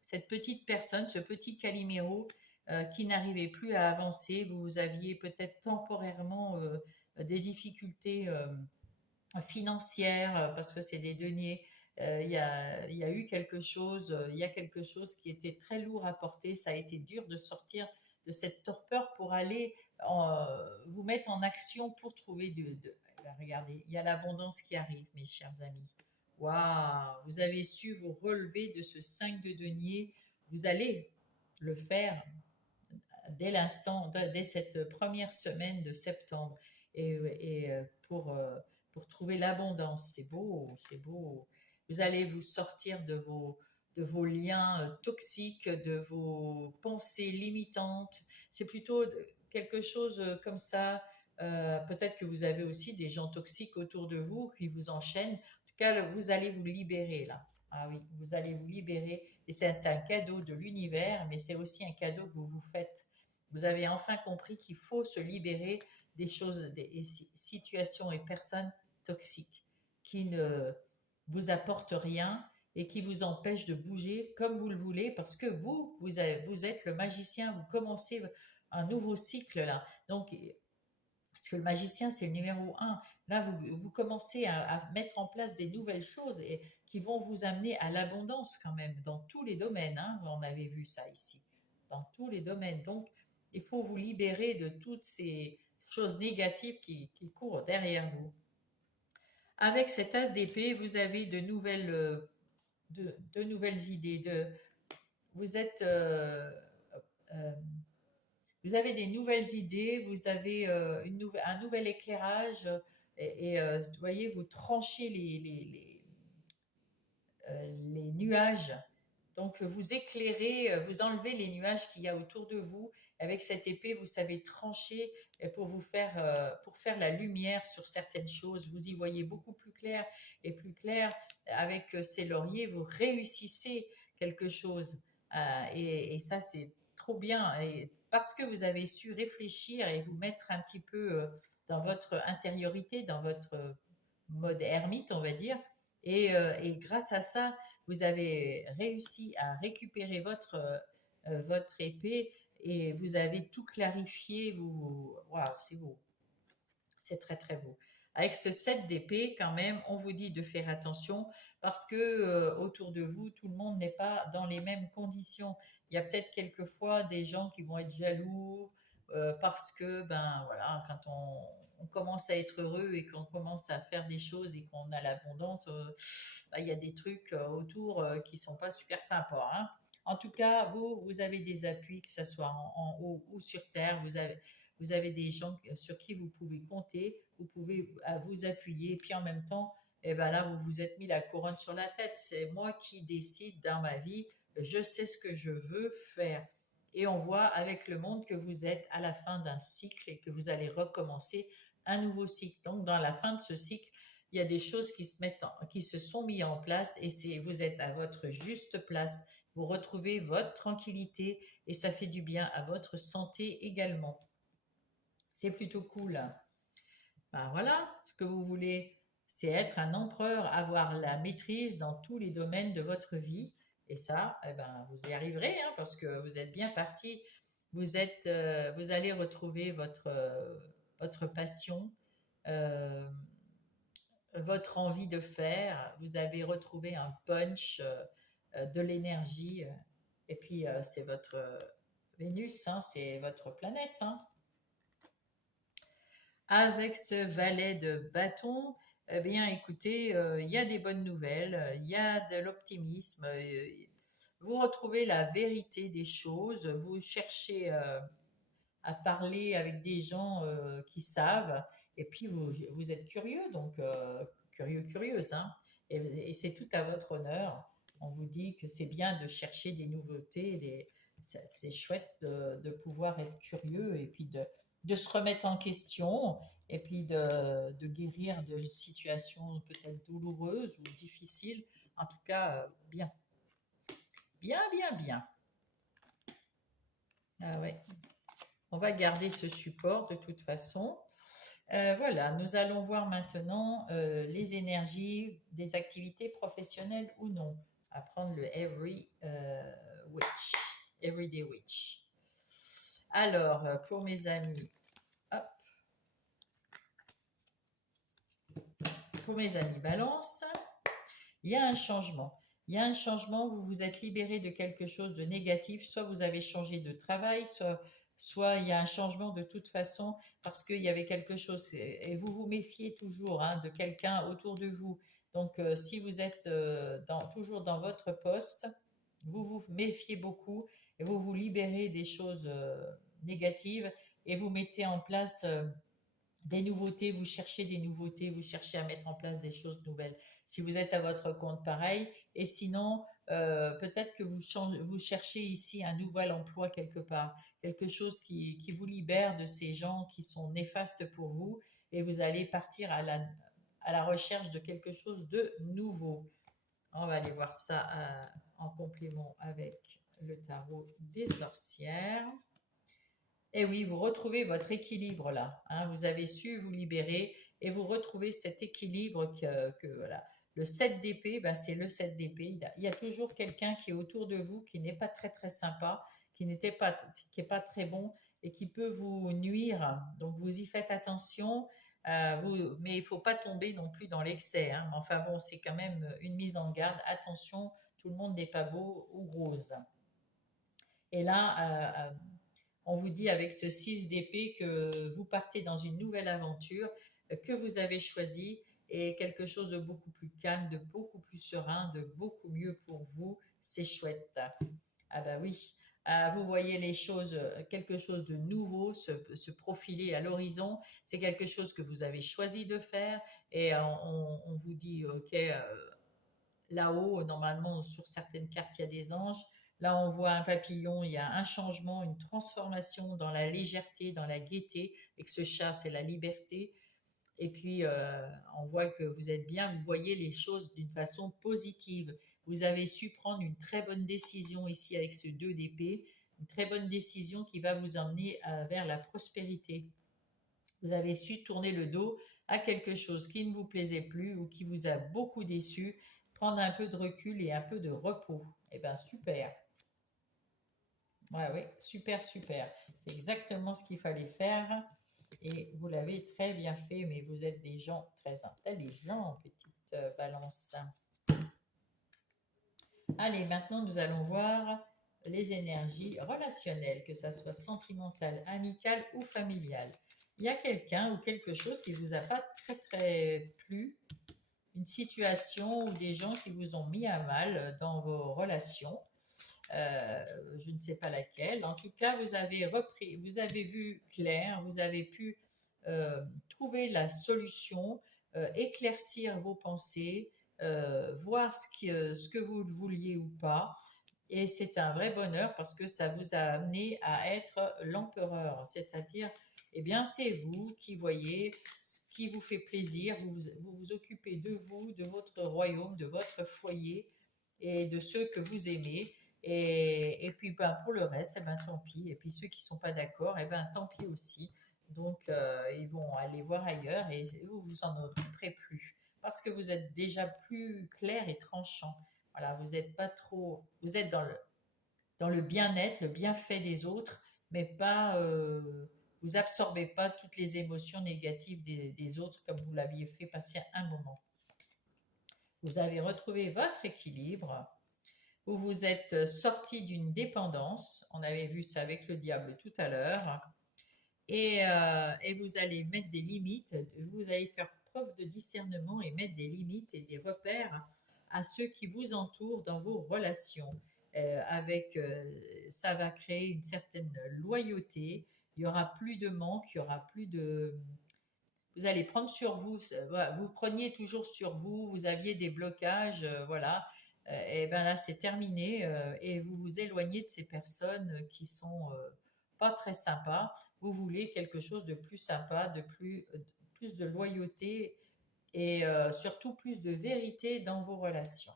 cette petite personne, ce petit Calimero qui n'arrivait plus à avancer. Vous aviez peut-être temporairement des difficultés financières parce que c'est des deniers. Il y a eu quelque chose, il y a quelque chose qui était très lourd à porter. Ça a été dur de sortir de cette torpeur pour aller vous mettre en action pour trouver regardez, il y a l'abondance qui arrive, mes chers amis. Waouh, vous avez su vous relever de ce 5 de denier. Vous allez le faire dès l'instant, dès cette première semaine de septembre. Et pour trouver l'abondance, c'est beau, c'est beau. Vous allez vous sortir de vos liens toxiques, de vos pensées limitantes. C'est plutôt quelque chose comme ça. Peut-être que vous avez aussi des gens toxiques autour de vous qui vous enchaînent. En tout cas, vous allez vous libérer là. Ah oui, vous allez vous libérer. Et c'est un cadeau de l'univers, mais c'est aussi un cadeau que vous vous faites. Vous avez enfin compris qu'il faut se libérer des choses, des situations et personnes toxiques qui ne vous apportent rien et qui vous empêchent de bouger comme vous le voulez parce que vous êtes le magicien, vous commencez un nouveau cycle là. Donc, parce que le magicien, c'est le numéro un. Là, vous commencez à mettre en place des nouvelles choses et qui vont vous amener à l'abondance quand même, dans tous les domaines. Hein, on avait vu ça ici, dans tous les domaines. Donc, il faut vous libérer de toutes ces choses négatives qui courent derrière vous. Avec cet as d'épée, vous avez de nouvelles idées. Vous êtes euh, vous avez des nouvelles idées, vous avez un nouvel éclairage vous voyez, vous tranchez les nuages Donc vous éclairez, vous enlevez les nuages qu'il y a autour de vous. Avec cette épée, vous savez trancher pour faire la lumière sur certaines choses. Vous y voyez beaucoup plus clair et plus clair. Avec ces lauriers, vous réussissez quelque chose. Et ça, c'est trop bien. Et parce que vous avez su réfléchir et vous mettre un petit peu dans votre intériorité, dans votre mode ermite, on va dire. Et grâce à ça, vous avez réussi à récupérer votre épée et vous avez tout clarifié. Waouh, c'est beau. C'est très très beau. Avec ce set d'épée, quand même, on vous dit de faire attention parce que autour de vous, tout le monde n'est pas dans les mêmes conditions. Il y a peut-être quelquefois des gens qui vont être jaloux parce que, ben voilà, quand on commence à être heureux et qu'on commence à faire des choses et qu'on a l'abondance, ben, il y a des trucs autour qui sont pas super sympas, hein. En tout cas, vous avez des appuis, que ce soit en haut ou sur terre. Vous avez des gens sur qui vous pouvez compter, vous pouvez vous appuyer, et puis en même temps, eh ben là, vous vous êtes mis la couronne sur la tête. C'est moi qui décide dans ma vie, je sais ce que je veux faire. Et on voit avec le monde que vous êtes à la fin d'un cycle et que vous allez recommencer un nouveau cycle. Donc, dans la fin de ce cycle, il y a des choses qui se sont mises en place et vous êtes à votre juste place. Vous retrouvez votre tranquillité et ça fait du bien à votre santé également. C'est plutôt cool. Ben voilà, ce que vous voulez, c'est être un empereur, avoir la maîtrise dans tous les domaines de votre vie. Et ça, eh ben, vous y arriverez, hein, parce que vous êtes bien parti. Vous allez retrouver votre passion, euh, votre envie de faire. Vous avez retrouvé un punch, de l'énergie. Et puis, c'est votre Vénus, hein, c'est votre planète, hein. Avec ce valet de bâton, eh bien, écoutez, il y a des bonnes nouvelles, il y a de l'optimisme. Vous retrouvez la vérité des choses, vous cherchez à parler avec des gens qui savent, et puis vous êtes curieux, donc curieux, curieuse, hein, et c'est tout à votre honneur. On vous dit que c'est bien de chercher des nouveautés, c'est chouette de pouvoir être curieux et puis de se remettre en question et puis de guérir de situations peut-être douloureuses ou difficiles. En tout cas, bien, bien, bien, bien. Ah ouais. On va garder ce support de toute façon. Voilà, nous allons voir maintenant les énergies des activités professionnelles ou non. À prendre le Witch, Everyday Witch. Alors, pour mes amis, hop, pour mes amis Balance, il y a un changement. Il y a un changement, vous vous êtes libéré de quelque chose de négatif, soit vous avez changé de travail, soit il y a un changement de toute façon parce qu'il y avait quelque chose, et vous vous méfiez toujours, hein, de quelqu'un autour de vous. Donc si vous êtes toujours dans votre poste, vous vous méfiez beaucoup et vous vous libérez des choses négatives et vous mettez en place des nouveautés, vous cherchez des nouveautés, vous cherchez à mettre en place des choses nouvelles. Si vous êtes à votre compte, pareil. Et sinon, peut-être que vous cherchez ici un nouvel emploi quelque part, quelque chose qui vous libère de ces gens qui sont néfastes pour vous, et vous allez partir à la recherche de quelque chose de nouveau. On va aller voir ça en complément avec le tarot des sorcières. Et oui, vous retrouvez votre équilibre là, hein. Vous avez su vous libérer et vous retrouvez cet équilibre voilà. Le 7 d'épée, ben, c'est le 7 d'épée. Il y a toujours quelqu'un qui est autour de vous qui n'est pas très très sympa, qui n'est pas très bon et qui peut vous nuire. Donc vous y faites attention, mais il ne faut pas tomber non plus dans l'excès, hein. Enfin bon, c'est quand même une mise en garde. Attention, tout le monde n'est pas beau ou rose. Et là, on vous dit avec ce 6 d'épée que vous partez dans une nouvelle aventure que vous avez choisie et quelque chose de beaucoup plus calme, de beaucoup plus serein, de beaucoup mieux pour vous. C'est chouette. Ah bah oui. Vous voyez les choses, quelque chose de nouveau se profiler à l'horizon. C'est quelque chose que vous avez choisi de faire et on vous dit, ok, là-haut, normalement, sur certaines cartes, il y a des anges. Là, on voit un papillon, il y a un changement, une transformation dans la légèreté, dans la gaieté. Et que ce chat, c'est la liberté. Et puis, on voit que vous êtes bien, vous voyez les choses d'une façon positive. Vous avez su prendre une très bonne décision ici avec ce 2 d'épée, une très bonne décision qui va vous emmener vers la prospérité. Vous avez su tourner le dos à quelque chose qui ne vous plaisait plus ou qui vous a beaucoup déçu, prendre un peu de recul et un peu de repos. Eh bien, super. Ouais, oui, super, super. C'est exactement ce qu'il fallait faire et vous l'avez très bien fait, mais vous êtes des gens très intelligents, petite balance. Allez, maintenant nous allons voir les énergies relationnelles, que ça soit sentimentale, amicale ou familiale. Il y a quelqu'un ou quelque chose qui vous a pas très très plu, une situation ou des gens qui vous ont mis à mal dans vos relations. Je ne sais pas laquelle. En tout cas, vous avez repris, vous avez vu clair, vous avez pu trouver la solution, éclaircir vos pensées, voir ce que vous vouliez ou pas. Et c'est un vrai bonheur parce que ça vous a amené à être l'empereur, c'est-à-dire, eh bien, c'est vous qui voyez ce qui vous fait plaisir, vous vous occupez de vous, de votre royaume, de votre foyer et de ceux que vous aimez. Et puis ben, pour le reste, eh ben, tant pis. Et puis ceux qui ne sont pas d'accord, eh ben, tant pis aussi. Donc ils vont aller voir ailleurs et vous vous en occuperez plus. Parce que vous êtes déjà plus clair et tranchant. Voilà, vous n'êtes pas trop. Vous êtes dans le bien-être, le bienfait des autres, mais pas. Vous absorbez pas toutes les émotions négatives des autres comme vous l'aviez fait passer un moment. Vous avez retrouvé votre équilibre. Vous vous êtes sorti d'une dépendance. On avait vu ça avec le diable tout à l'heure. Et vous allez mettre des limites. Vous allez faire preuve de discernement et mettre des limites et des repères à ceux qui vous entourent dans vos relations. Ça va créer une certaine loyauté. Il y aura plus de manque, il y aura plus de. Vous allez prendre sur vous. Voilà, vous preniez toujours sur vous. Vous aviez des blocages, voilà. Et ben là, c'est terminé et vous vous éloignez de ces personnes qui sont pas très sympas. Vous voulez quelque chose de plus sympa, plus de loyauté et surtout plus de vérité dans vos relations.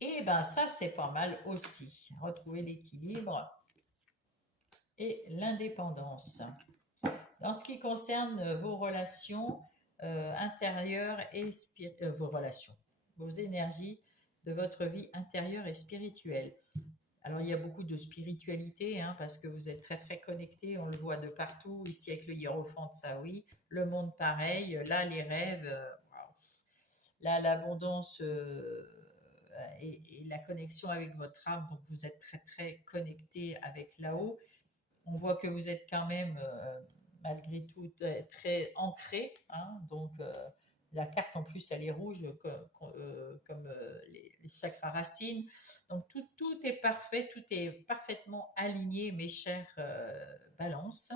Et ben ça, c'est pas mal aussi. Retrouver l'équilibre et l'indépendance. Dans ce qui concerne vos relations intérieures et vos relations, vos énergies de votre vie intérieure et spirituelle. Alors, il y a beaucoup de spiritualité, hein, parce que vous êtes très, très connectés. On le voit de partout. Ici, avec le hiérophante, ça oui. Le monde, pareil. Là, les rêves. Wow. Là, l'abondance et la connexion avec votre âme. Donc, vous êtes très, très connectés avec là-haut. On voit que vous êtes quand même, malgré tout, très ancré. Hein, donc, la carte en plus, elle est rouge comme les chakras racines. Donc, tout est parfait, tout est parfaitement aligné, mes chers balances.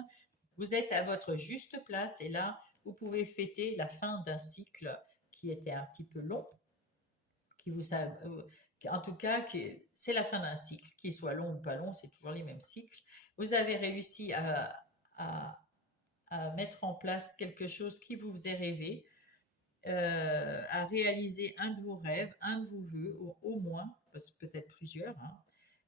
Vous êtes à votre juste place et là, vous pouvez fêter la fin d'un cycle qui était un petit peu long, qui vous en tout cas, c'est la fin d'un cycle, qu'il soit long ou pas long, c'est toujours les mêmes cycles. Vous avez réussi à, à mettre en place quelque chose qui vous faisait rêver, à réaliser un de vos rêves, un de vos vœux, au moins, peut-être plusieurs, hein,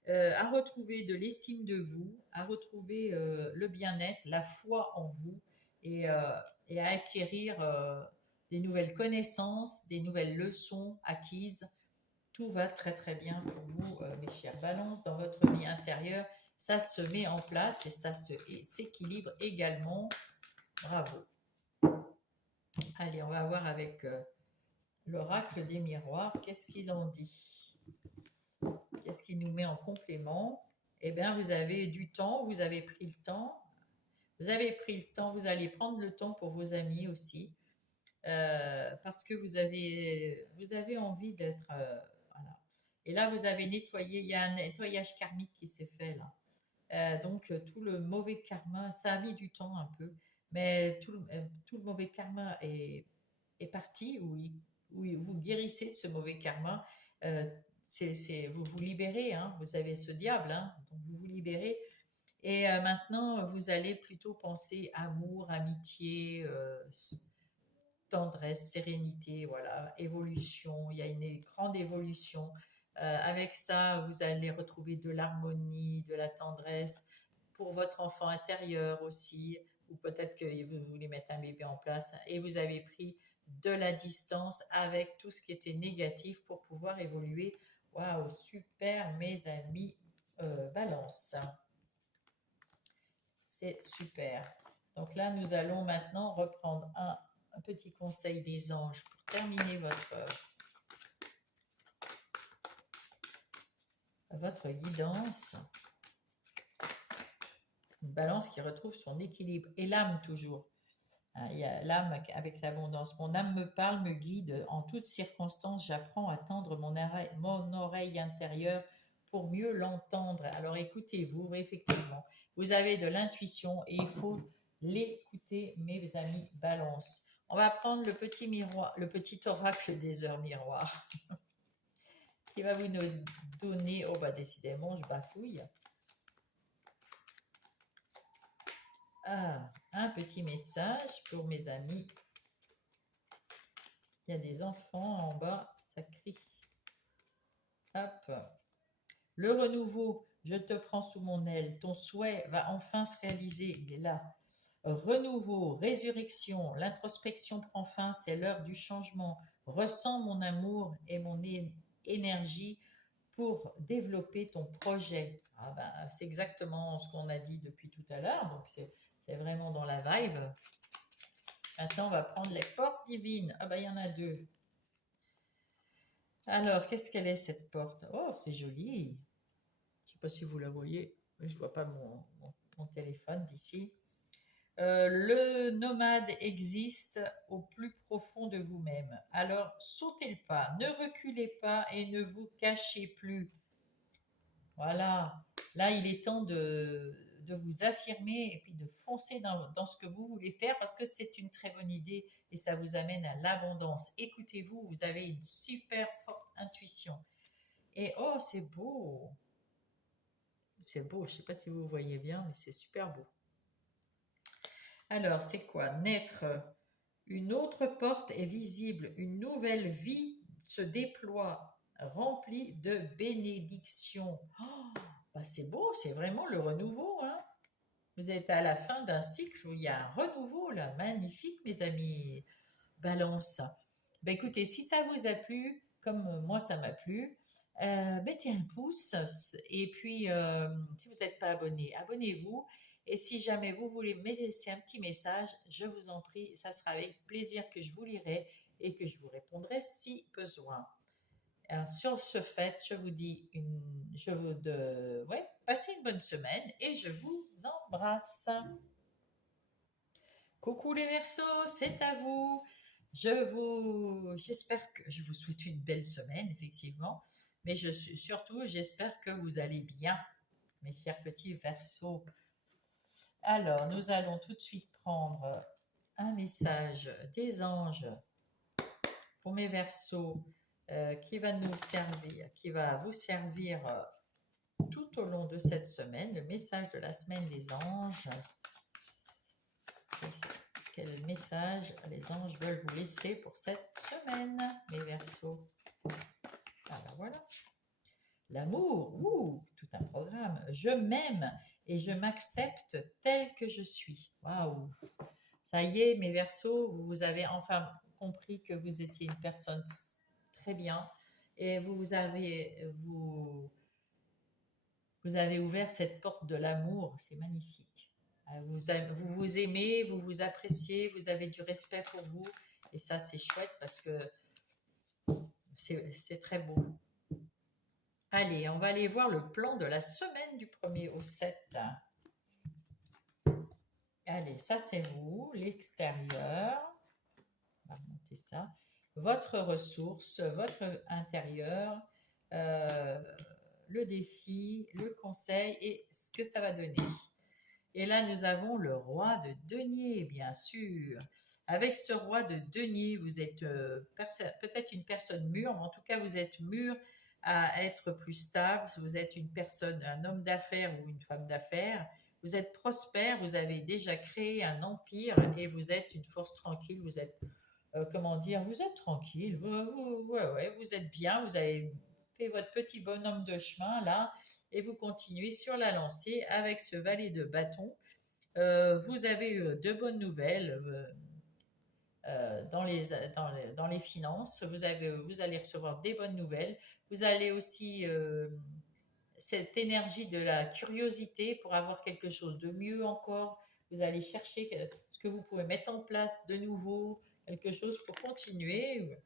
à retrouver de l'estime de vous, à retrouver le bien-être, la foi en vous et, euh, et à acquérir des nouvelles connaissances, des nouvelles leçons acquises. Tout va très très bien pour vous, mes chers balances, dans votre vie intérieure. Ça se met en place et s'équilibre également. Bravo. Allez, on va voir avec l'oracle des miroirs. Qu'est-ce qu'ils ont dit? Qu'est-ce qui nous met en complément? Eh bien, vous avez du temps, vous avez pris le temps. Vous avez pris le temps, vous allez prendre le temps pour vos amis aussi. Parce que vous avez envie d'être. Voilà. Et là, vous avez nettoyé, il y a un nettoyage karmique qui s'est fait là. Donc, tout le mauvais karma, ça a mis du temps un peu, mais tout le mauvais karma est parti, oui, vous guérissez de ce mauvais karma. Euh, vous vous libérez, hein, vous avez ce diable, hein, donc vous vous libérez. Et maintenant, vous allez plutôt penser amour, amitié, tendresse, sérénité, voilà, évolution. Il y a une grande évolution. Avec ça, vous allez retrouver de l'harmonie, de la tendresse pour votre enfant intérieur aussi, ou peut-être que vous voulez mettre un bébé en place et vous avez pris de la distance avec tout ce qui était négatif pour pouvoir évoluer. Waouh, super, mes amis, balance. C'est super. Donc là, nous allons maintenant reprendre un petit conseil des anges pour terminer votre guidance. Une balance qui retrouve son équilibre. Et l'âme toujours. Hein, il y a l'âme avec l'abondance. Mon âme me parle, me guide. En toutes circonstances, j'apprends à tendre mon oreille intérieure pour mieux l'entendre. Alors écoutez-vous, effectivement. Vous avez de l'intuition et il faut l'écouter, mes amis balance. On va prendre le petit miroir, le petit oracle des heures miroirs qui va vous nous donner, oh bah décidément, je bafouille. Ah, un petit message pour mes amis. Il y a des enfants en bas, ça crie. Hop. Le renouveau, je te prends sous mon aile. Ton souhait va enfin se réaliser. Il est là. Renouveau, résurrection, l'introspection prend fin, c'est l'heure du changement. Ressens mon amour et mon énergie pour développer ton projet. Ah ben, c'est exactement ce qu'on a dit depuis tout à l'heure, donc c'est vraiment dans la vibe. Maintenant, on va prendre les portes divines. Ah ben, il y en a deux. Alors, qu'est-ce qu'elle est cette porte? Oh, c'est joli. Je ne sais pas si vous la voyez. Je ne vois pas mon téléphone d'ici. Le nomade existe au plus profond de vous-même. Alors, sautez le pas, ne reculez pas et ne vous cachez plus. Voilà. Là, il est temps de vous affirmer et puis de foncer dans ce que vous voulez faire parce que c'est une très bonne idée et ça vous amène à l'abondance. Écoutez-vous, vous avez une super forte intuition. Et oh, c'est beau. C'est beau, je ne sais pas si vous voyez bien, mais c'est super beau. Alors, c'est quoi? Naître. Une autre porte est visible, une nouvelle vie se déploie, remplie de bénédictions. Oh, bah c'est beau, c'est vraiment le renouveau, hein. Vous êtes à la fin d'un cycle où il y a un renouveau, là, magnifique, mes amis. Balance. Bah, écoutez, si ça vous a plu, comme moi ça m'a plu, mettez un pouce et puis si vous n'êtes pas abonné, abonnez-vous. Et si jamais vous voulez me laisser un petit message, je vous en prie, ça sera avec plaisir que je vous lirai et que je vous répondrai si besoin. Alors, sur ce fait, je vous dis passez une bonne semaine et je vous embrasse. Coucou les Verseaux, c'est à vous. J'espère que je vous souhaite une belle semaine, effectivement, mais j'espère que vous allez bien, mes chers petits Verseaux. Alors, nous allons tout de suite prendre un message des anges pour mes Verseaux qui va vous servir tout au long de cette semaine, le message de la semaine des anges. Quel message les anges veulent vous laisser pour cette semaine, mes Verseaux? Alors voilà. L'amour, tout un programme. Je m'aime et je m'accepte tel que je suis. Waouh! Ça y est, mes Verseaux, vous avez enfin compris que vous étiez une personne très bien et vous avez ouvert cette porte de l'amour. C'est magnifique. Vous vous aimez, vous vous appréciez, vous avez du respect pour vous. Et ça, c'est chouette parce que c'est très beau. Allez, on va aller voir le plan de la semaine du 1er au 7. Allez, ça c'est vous, l'extérieur. On va remonter ça. Votre ressource, votre intérieur, le défi, le conseil et ce que ça va donner. Et là, nous avons le roi de denier, bien sûr. Avec ce roi de denier, vous êtes peut-être une personne mûre, mais en tout cas, vous êtes mûr à être plus stable. Vous êtes une personne, un homme d'affaires ou une femme d'affaires. Vous êtes prospère, vous avez déjà créé un empire et vous êtes une force tranquille. Vous êtes, comment dire, vous êtes tranquille. Ouais, vous êtes bien. Vous avez fait votre petit bonhomme de chemin là et vous continuez sur la lancée avec ce valet de bâton. Vous avez de bonnes nouvelles dans les finances. Vous allez recevoir des bonnes nouvelles. Vous allez aussi cette énergie de la curiosité pour avoir quelque chose de mieux encore. Vous allez chercher ce que vous pouvez mettre en place de nouveau, quelque chose pour continuer.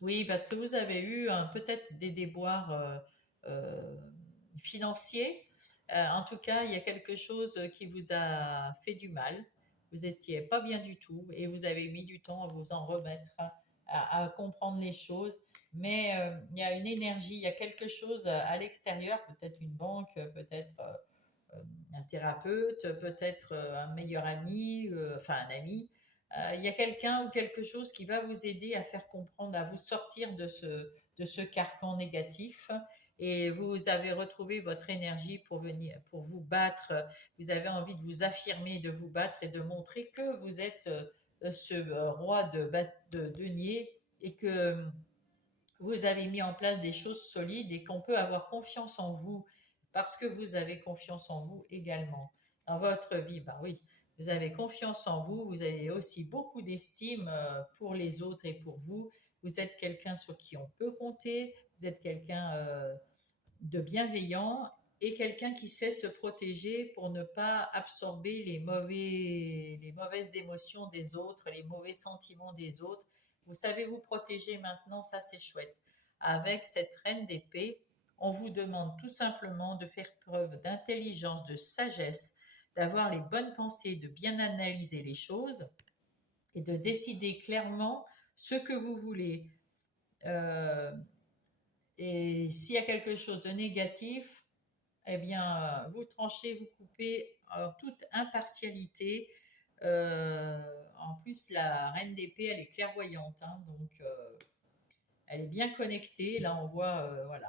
Oui, parce que vous avez eu peut-être des déboires euh, financiers. En tout cas, il y a quelque chose qui vous a fait du mal. Vous n'étiez pas bien du tout et vous avez mis du temps à vous en remettre, à comprendre les choses. Mais il y a une énergie, il y a quelque chose à l'extérieur, peut-être une banque, peut-être un thérapeute, peut-être un meilleur ami, enfin un ami. Il y a quelqu'un ou quelque chose qui va vous aider à faire comprendre, à vous sortir de ce carcan négatif. Et vous avez retrouvé votre énergie pour venir, pour vous battre. Vous avez envie de vous affirmer, de vous battre et de montrer que vous êtes ce roi de denier et que vous avez mis en place des choses solides et qu'on peut avoir confiance en vous parce que vous avez confiance en vous également. Dans votre vie, bah oui, vous avez confiance en vous, vous avez aussi beaucoup d'estime pour les autres et pour vous. Vous êtes quelqu'un sur qui on peut compter, vous êtes quelqu'un de bienveillant et quelqu'un qui sait se protéger pour ne pas absorber les mauvaises émotions des autres, les mauvais sentiments des autres. Vous savez vous protéger maintenant, ça c'est chouette. Avec cette reine d'épée, on vous demande tout simplement de faire preuve d'intelligence, de sagesse, d'avoir les bonnes pensées, de bien analyser les choses et de décider clairement ce que vous voulez. Euh, et s'il y a quelque chose de négatif, eh bien, vous tranchez, vous coupez en toute impartialité. Euh, En plus, la reine d'épée, elle est clairvoyante, hein, donc elle est bien connectée. Là, on voit, voilà,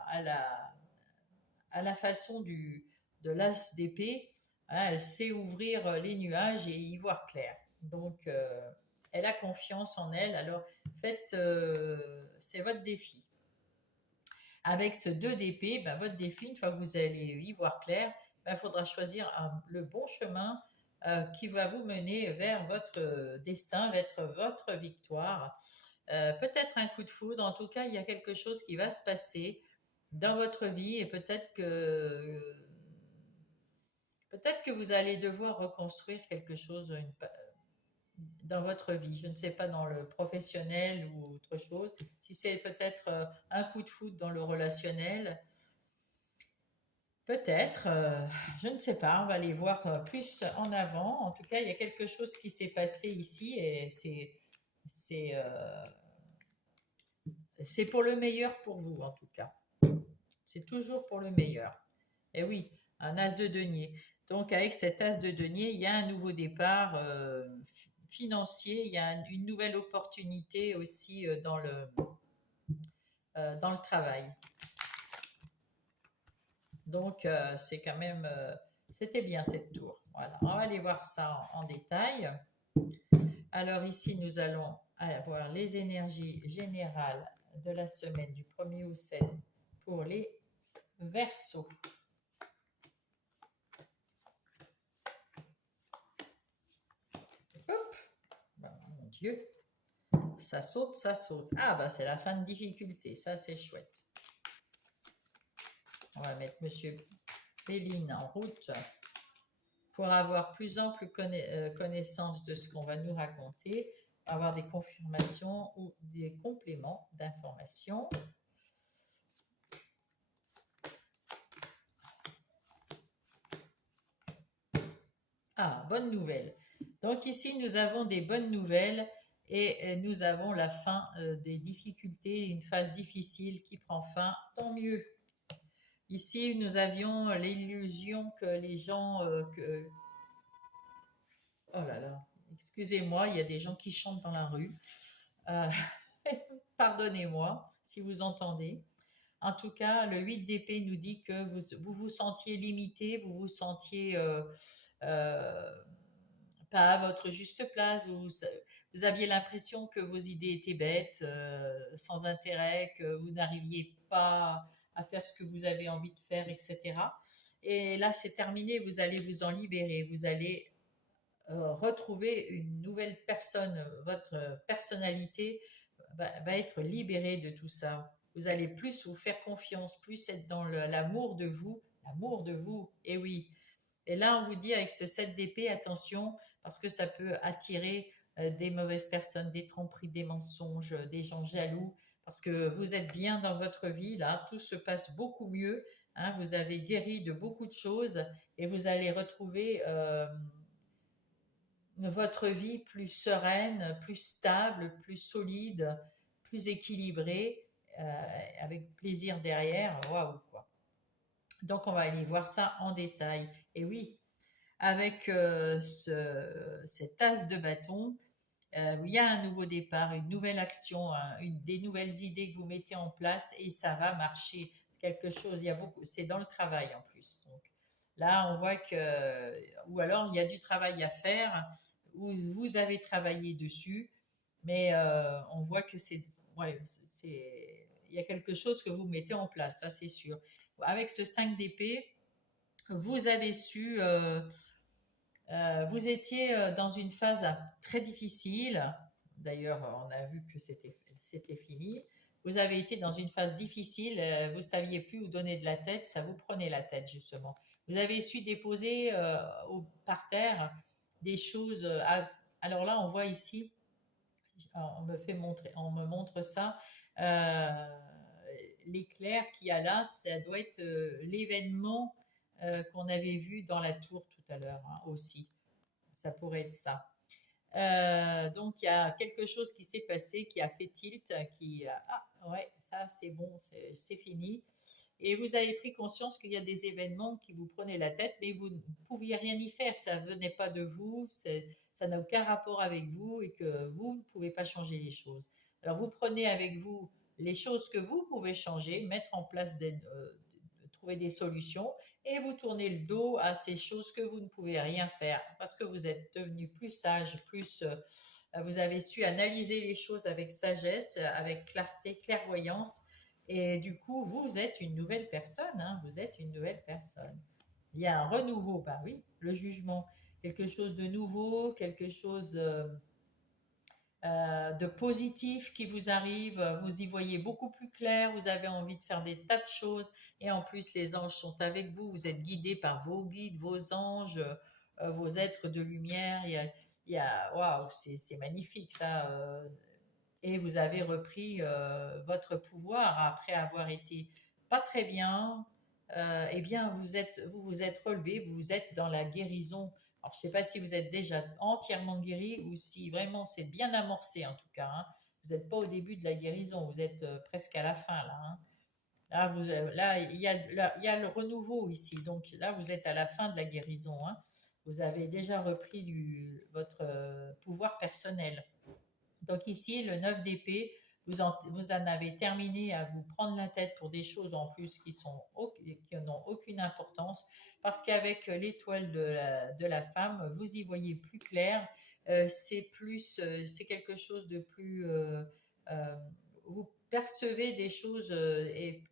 à la façon de l'as d'épée, hein, elle sait ouvrir les nuages et y voir clair. Donc, elle a confiance en elle. Alors, faites, c'est votre défi. Avec ce 2 d'épée, ben, votre défi, une fois que vous allez y voir clair, ben, il faudra choisir le bon chemin qui va vous mener vers votre destin, vers votre victoire. Peut-être un coup de foudre, en tout cas, il y a quelque chose qui va se passer dans votre vie et peut-être que vous allez devoir reconstruire quelque chose dans votre vie. Je ne sais pas dans le professionnel ou autre chose. Si c'est peut-être un coup de foudre dans le relationnel, peut-être, je ne sais pas, on va aller voir plus en avant. En tout cas, il y a quelque chose qui s'est passé ici et c'est, euh, c'est pour le meilleur pour vous, en tout cas. C'est toujours pour le meilleur. Et oui, un as de denier. Donc, avec cet as de denier, il y a un nouveau départ financier, il y a une nouvelle opportunité aussi dans le travail. Donc, c'est quand même, c'était bien cette tour. Voilà, on va aller voir ça en détail. Alors ici, nous allons avoir les énergies générales de la semaine du 1er au 7 pour les Verseaux. Hop, ben, mon Dieu, ça saute, ça saute. Ah bah c'est la fin de difficulté, ça c'est chouette. On va mettre Monsieur Péline en route pour avoir plus ample connaissance de ce qu'on va nous raconter, avoir des confirmations ou des compléments d'informations. Ah, bonne nouvelle. Donc ici, nous avons des bonnes nouvelles et nous avons la fin des difficultés, une phase difficile qui prend fin, tant mieux. Ici, nous avions l'illusion que les gens, Oh là là, excusez-moi, il y a des gens qui chantent dans la rue. Euh, Pardonnez-moi si vous entendez. En tout cas, le 8 d'épée nous dit que vous vous sentiez limité, vous vous sentiez euh, pas à votre juste place, vous aviez l'impression que vos idées étaient bêtes, sans intérêt, que vous n'arriviez pas à faire ce que vous avez envie de faire, etc. Et là, c'est terminé, vous allez vous en libérer, vous allez retrouver une nouvelle personne, votre personnalité va être libérée de tout ça. Vous allez plus vous faire confiance, plus être dans l'amour de vous, et oui. Et là, on vous dit avec ce 7 d'épée, attention, parce que ça peut attirer des mauvaises personnes, des tromperies, des mensonges, des gens jaloux, parce que vous êtes bien dans votre vie, là, tout se passe beaucoup mieux, hein, vous avez guéri de beaucoup de choses et vous allez retrouver votre vie plus sereine, plus stable, plus solide, plus équilibrée, avec plaisir derrière. Waouh, quoi. Donc, on va aller voir ça en détail. Et oui, avec cette as de bâton, il y a un nouveau départ, une nouvelle action, des nouvelles idées que vous mettez en place et ça va marcher. Quelque chose, il y a beaucoup, c'est dans le travail en plus. Donc là, on voit que, ou alors il y a du travail à faire, où vous avez travaillé dessus, mais on voit que ouais, il y a quelque chose que vous mettez en place, ça c'est sûr. Avec ce 5 d'épée, vous avez su vous étiez dans une phase très difficile. D'ailleurs, on a vu que c'était fini. Vous avez été dans une phase difficile. Vous saviez plus où donner de la tête. Ça vous prenait la tête justement. Vous avez su déposer par terre des choses. Alors là, on voit ici. On me montre ça. Euh, L'éclair qu'il y a là, ça doit être l'événement qu'on avait vu dans la tour tout à l'heure, hein, aussi. Ça pourrait être ça. Donc il y a quelque chose qui s'est passé, qui a fait tilt, ah ouais, ça c'est bon, c'est fini. Et vous avez pris conscience qu'il y a des événements qui vous prenaient la tête, mais vous ne pouviez rien y faire. Ça venait pas de vous, ça n'a aucun rapport avec vous et que vous ne pouvez pas changer les choses. Alors vous prenez avec vous les choses que vous pouvez changer, mettre en place trouver des solutions et vous tournez le dos à ces choses que vous ne pouvez rien faire parce que vous êtes devenu plus sage, vous avez su analyser les choses avec sagesse, avec clarté, clairvoyance et du coup vous êtes une nouvelle personne, hein, vous êtes une nouvelle personne. Il y a un renouveau, bah oui, le jugement, quelque chose de nouveau, quelque chose de positif qui vous arrive, vous y voyez beaucoup plus clair, vous avez envie de faire des tas de choses et en plus les anges sont avec vous, vous êtes guidé par vos guides, vos anges, vos êtres de lumière, waouh, c'est magnifique ça. Et vous avez repris votre pouvoir après avoir été pas très bien. Eh bien, vous vous êtes relevé, vous vous êtes dans la guérison. Alors, je ne sais pas si vous êtes déjà entièrement guéri ou si vraiment c'est bien amorcé en tout cas, hein. Vous n'êtes pas au début de la guérison, vous êtes presque à la fin là, hein. Là, il y a le renouveau ici. Donc là, vous êtes à la fin de la guérison, hein. Vous avez déjà repris votre pouvoir personnel. Donc ici, le 9 d'épée, vous en avez terminé à vous prendre la tête pour des choses en plus qui n'ont aucune importance, parce qu'avec l'étoile de la femme, vous y voyez plus clair. C'est quelque chose de plus. Euh, Vous percevez des choses et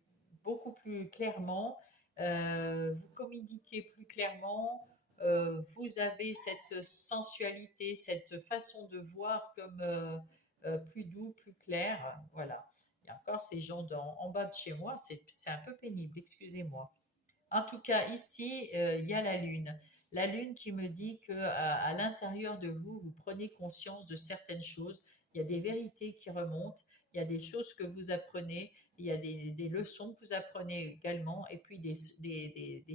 beaucoup plus clairement. Vous communiquez plus clairement. Vous avez cette sensualité, cette façon de voir comme plus doux, plus clair. Voilà. Il y a encore ces gens en bas de chez moi, c'est un peu pénible, excusez-moi. En tout cas, ici, il y a la Lune. La Lune qui me dit que à l'intérieur de vous, vous prenez conscience de certaines choses. Il y a des vérités qui remontent, il y a des choses que vous apprenez, il y a des leçons que vous apprenez également, et puis des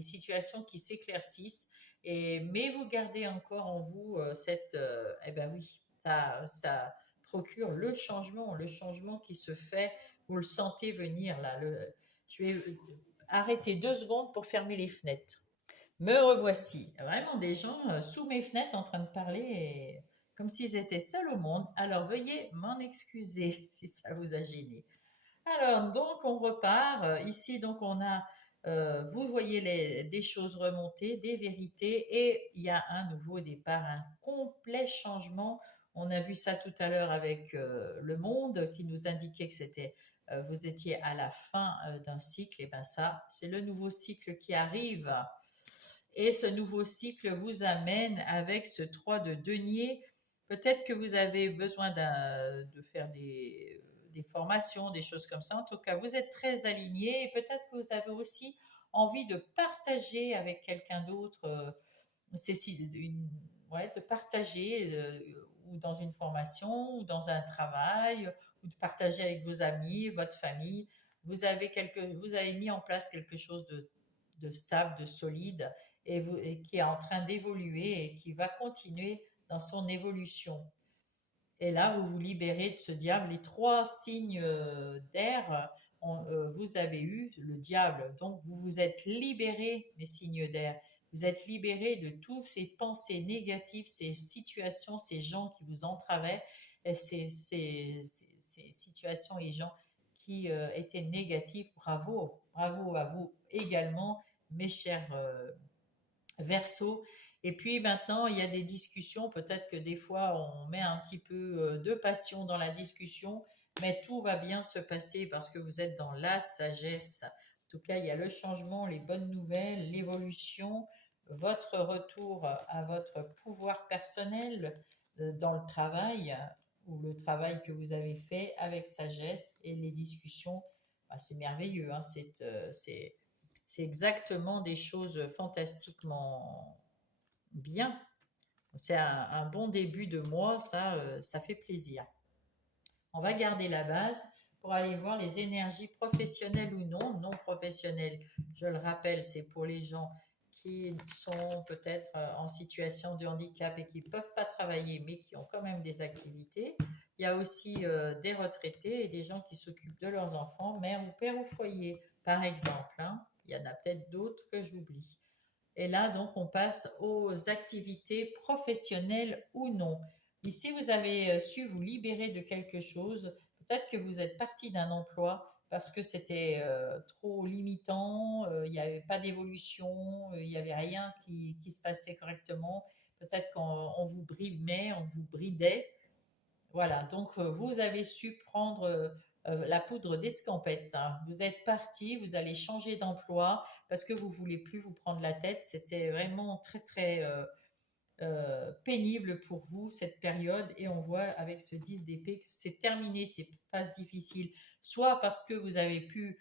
situations qui s'éclaircissent. Mais vous gardez encore en vous eh ben oui, ça procure le changement qui se fait. Vous le sentez venir là. Je vais arrêter 2 secondes pour fermer les fenêtres. Me revoici. Vraiment des gens sous mes fenêtres en train de parler comme s'ils étaient seuls au monde. Alors veuillez m'en excuser si ça vous a gêné. Alors donc on repart. Ici donc on a, vous voyez des choses remonter, des vérités et il y a un nouveau départ, un complet changement. On a vu ça tout à l'heure avec le monde qui nous indiquait que vous étiez à la fin d'un cycle. Et ben ça, c'est le nouveau cycle qui arrive. Et ce nouveau cycle vous amène avec ce 3 de denier. Peut-être que vous avez besoin de faire des formations, des choses comme ça. En tout cas, vous êtes très aligné et peut-être que vous avez aussi envie de partager avec quelqu'un d'autre, ouais, de partager ou dans une formation ou dans un travail ou de partager avec vos amis, votre famille. Vous avez mis en place quelque chose de stable, de solide et qui est en train d'évoluer et qui va continuer dans son évolution. Et là, vous vous libérez de ce diable. Les trois signes d'air, vous avez eu le diable. Donc, vous vous êtes libérés des signes d'air. Vous êtes libérés de toutes ces pensées négatives, ces situations, ces gens qui vous entravaient, et ces situations et gens qui étaient négatifs. Bravo, bravo à vous également, mes chers Verseau. Et puis maintenant, il y a des discussions. Peut-être que des fois, on met un petit peu de passion dans la discussion, mais tout va bien se passer parce que vous êtes dans la sagesse. En tout cas, il y a le changement, les bonnes nouvelles, l'évolution, votre retour à votre pouvoir personnel dans le travail ou le travail que vous avez fait avec sagesse et les discussions. Bah, c'est merveilleux, hein, c'est exactement des choses fantastiquement bien. C'est un bon début de mois, ça fait plaisir. On va garder la base pour aller voir les énergies professionnelles ou non, non professionnelles. Je le rappelle, c'est pour les gens qui sont peut-être en situation de handicap et qui ne peuvent pas travailler, mais qui ont quand même des activités. Il y a aussi des retraités et des gens qui s'occupent de leurs enfants, mère ou père au foyer, par exemple, hein. Il y en a peut-être d'autres que j'oublie. Et là, donc, on passe aux activités professionnelles ou non. Ici, vous avez su vous libérer de quelque chose. Peut-être que vous êtes parti d'un emploi parce que c'était trop limitant, il n'y avait pas d'évolution, il n'y avait rien qui se passait correctement. Peut-être qu'on vous brimait, on vous bridait. Voilà, donc vous avez su prendre la poudre d'escampette, hein. Vous êtes parti, vous allez changer d'emploi parce que vous voulez plus vous prendre la tête. C'était vraiment très très pénible pour vous cette période et on voit avec ce 10 d'épée que c'est terminé ces phases difficiles, soit parce que vous avez pu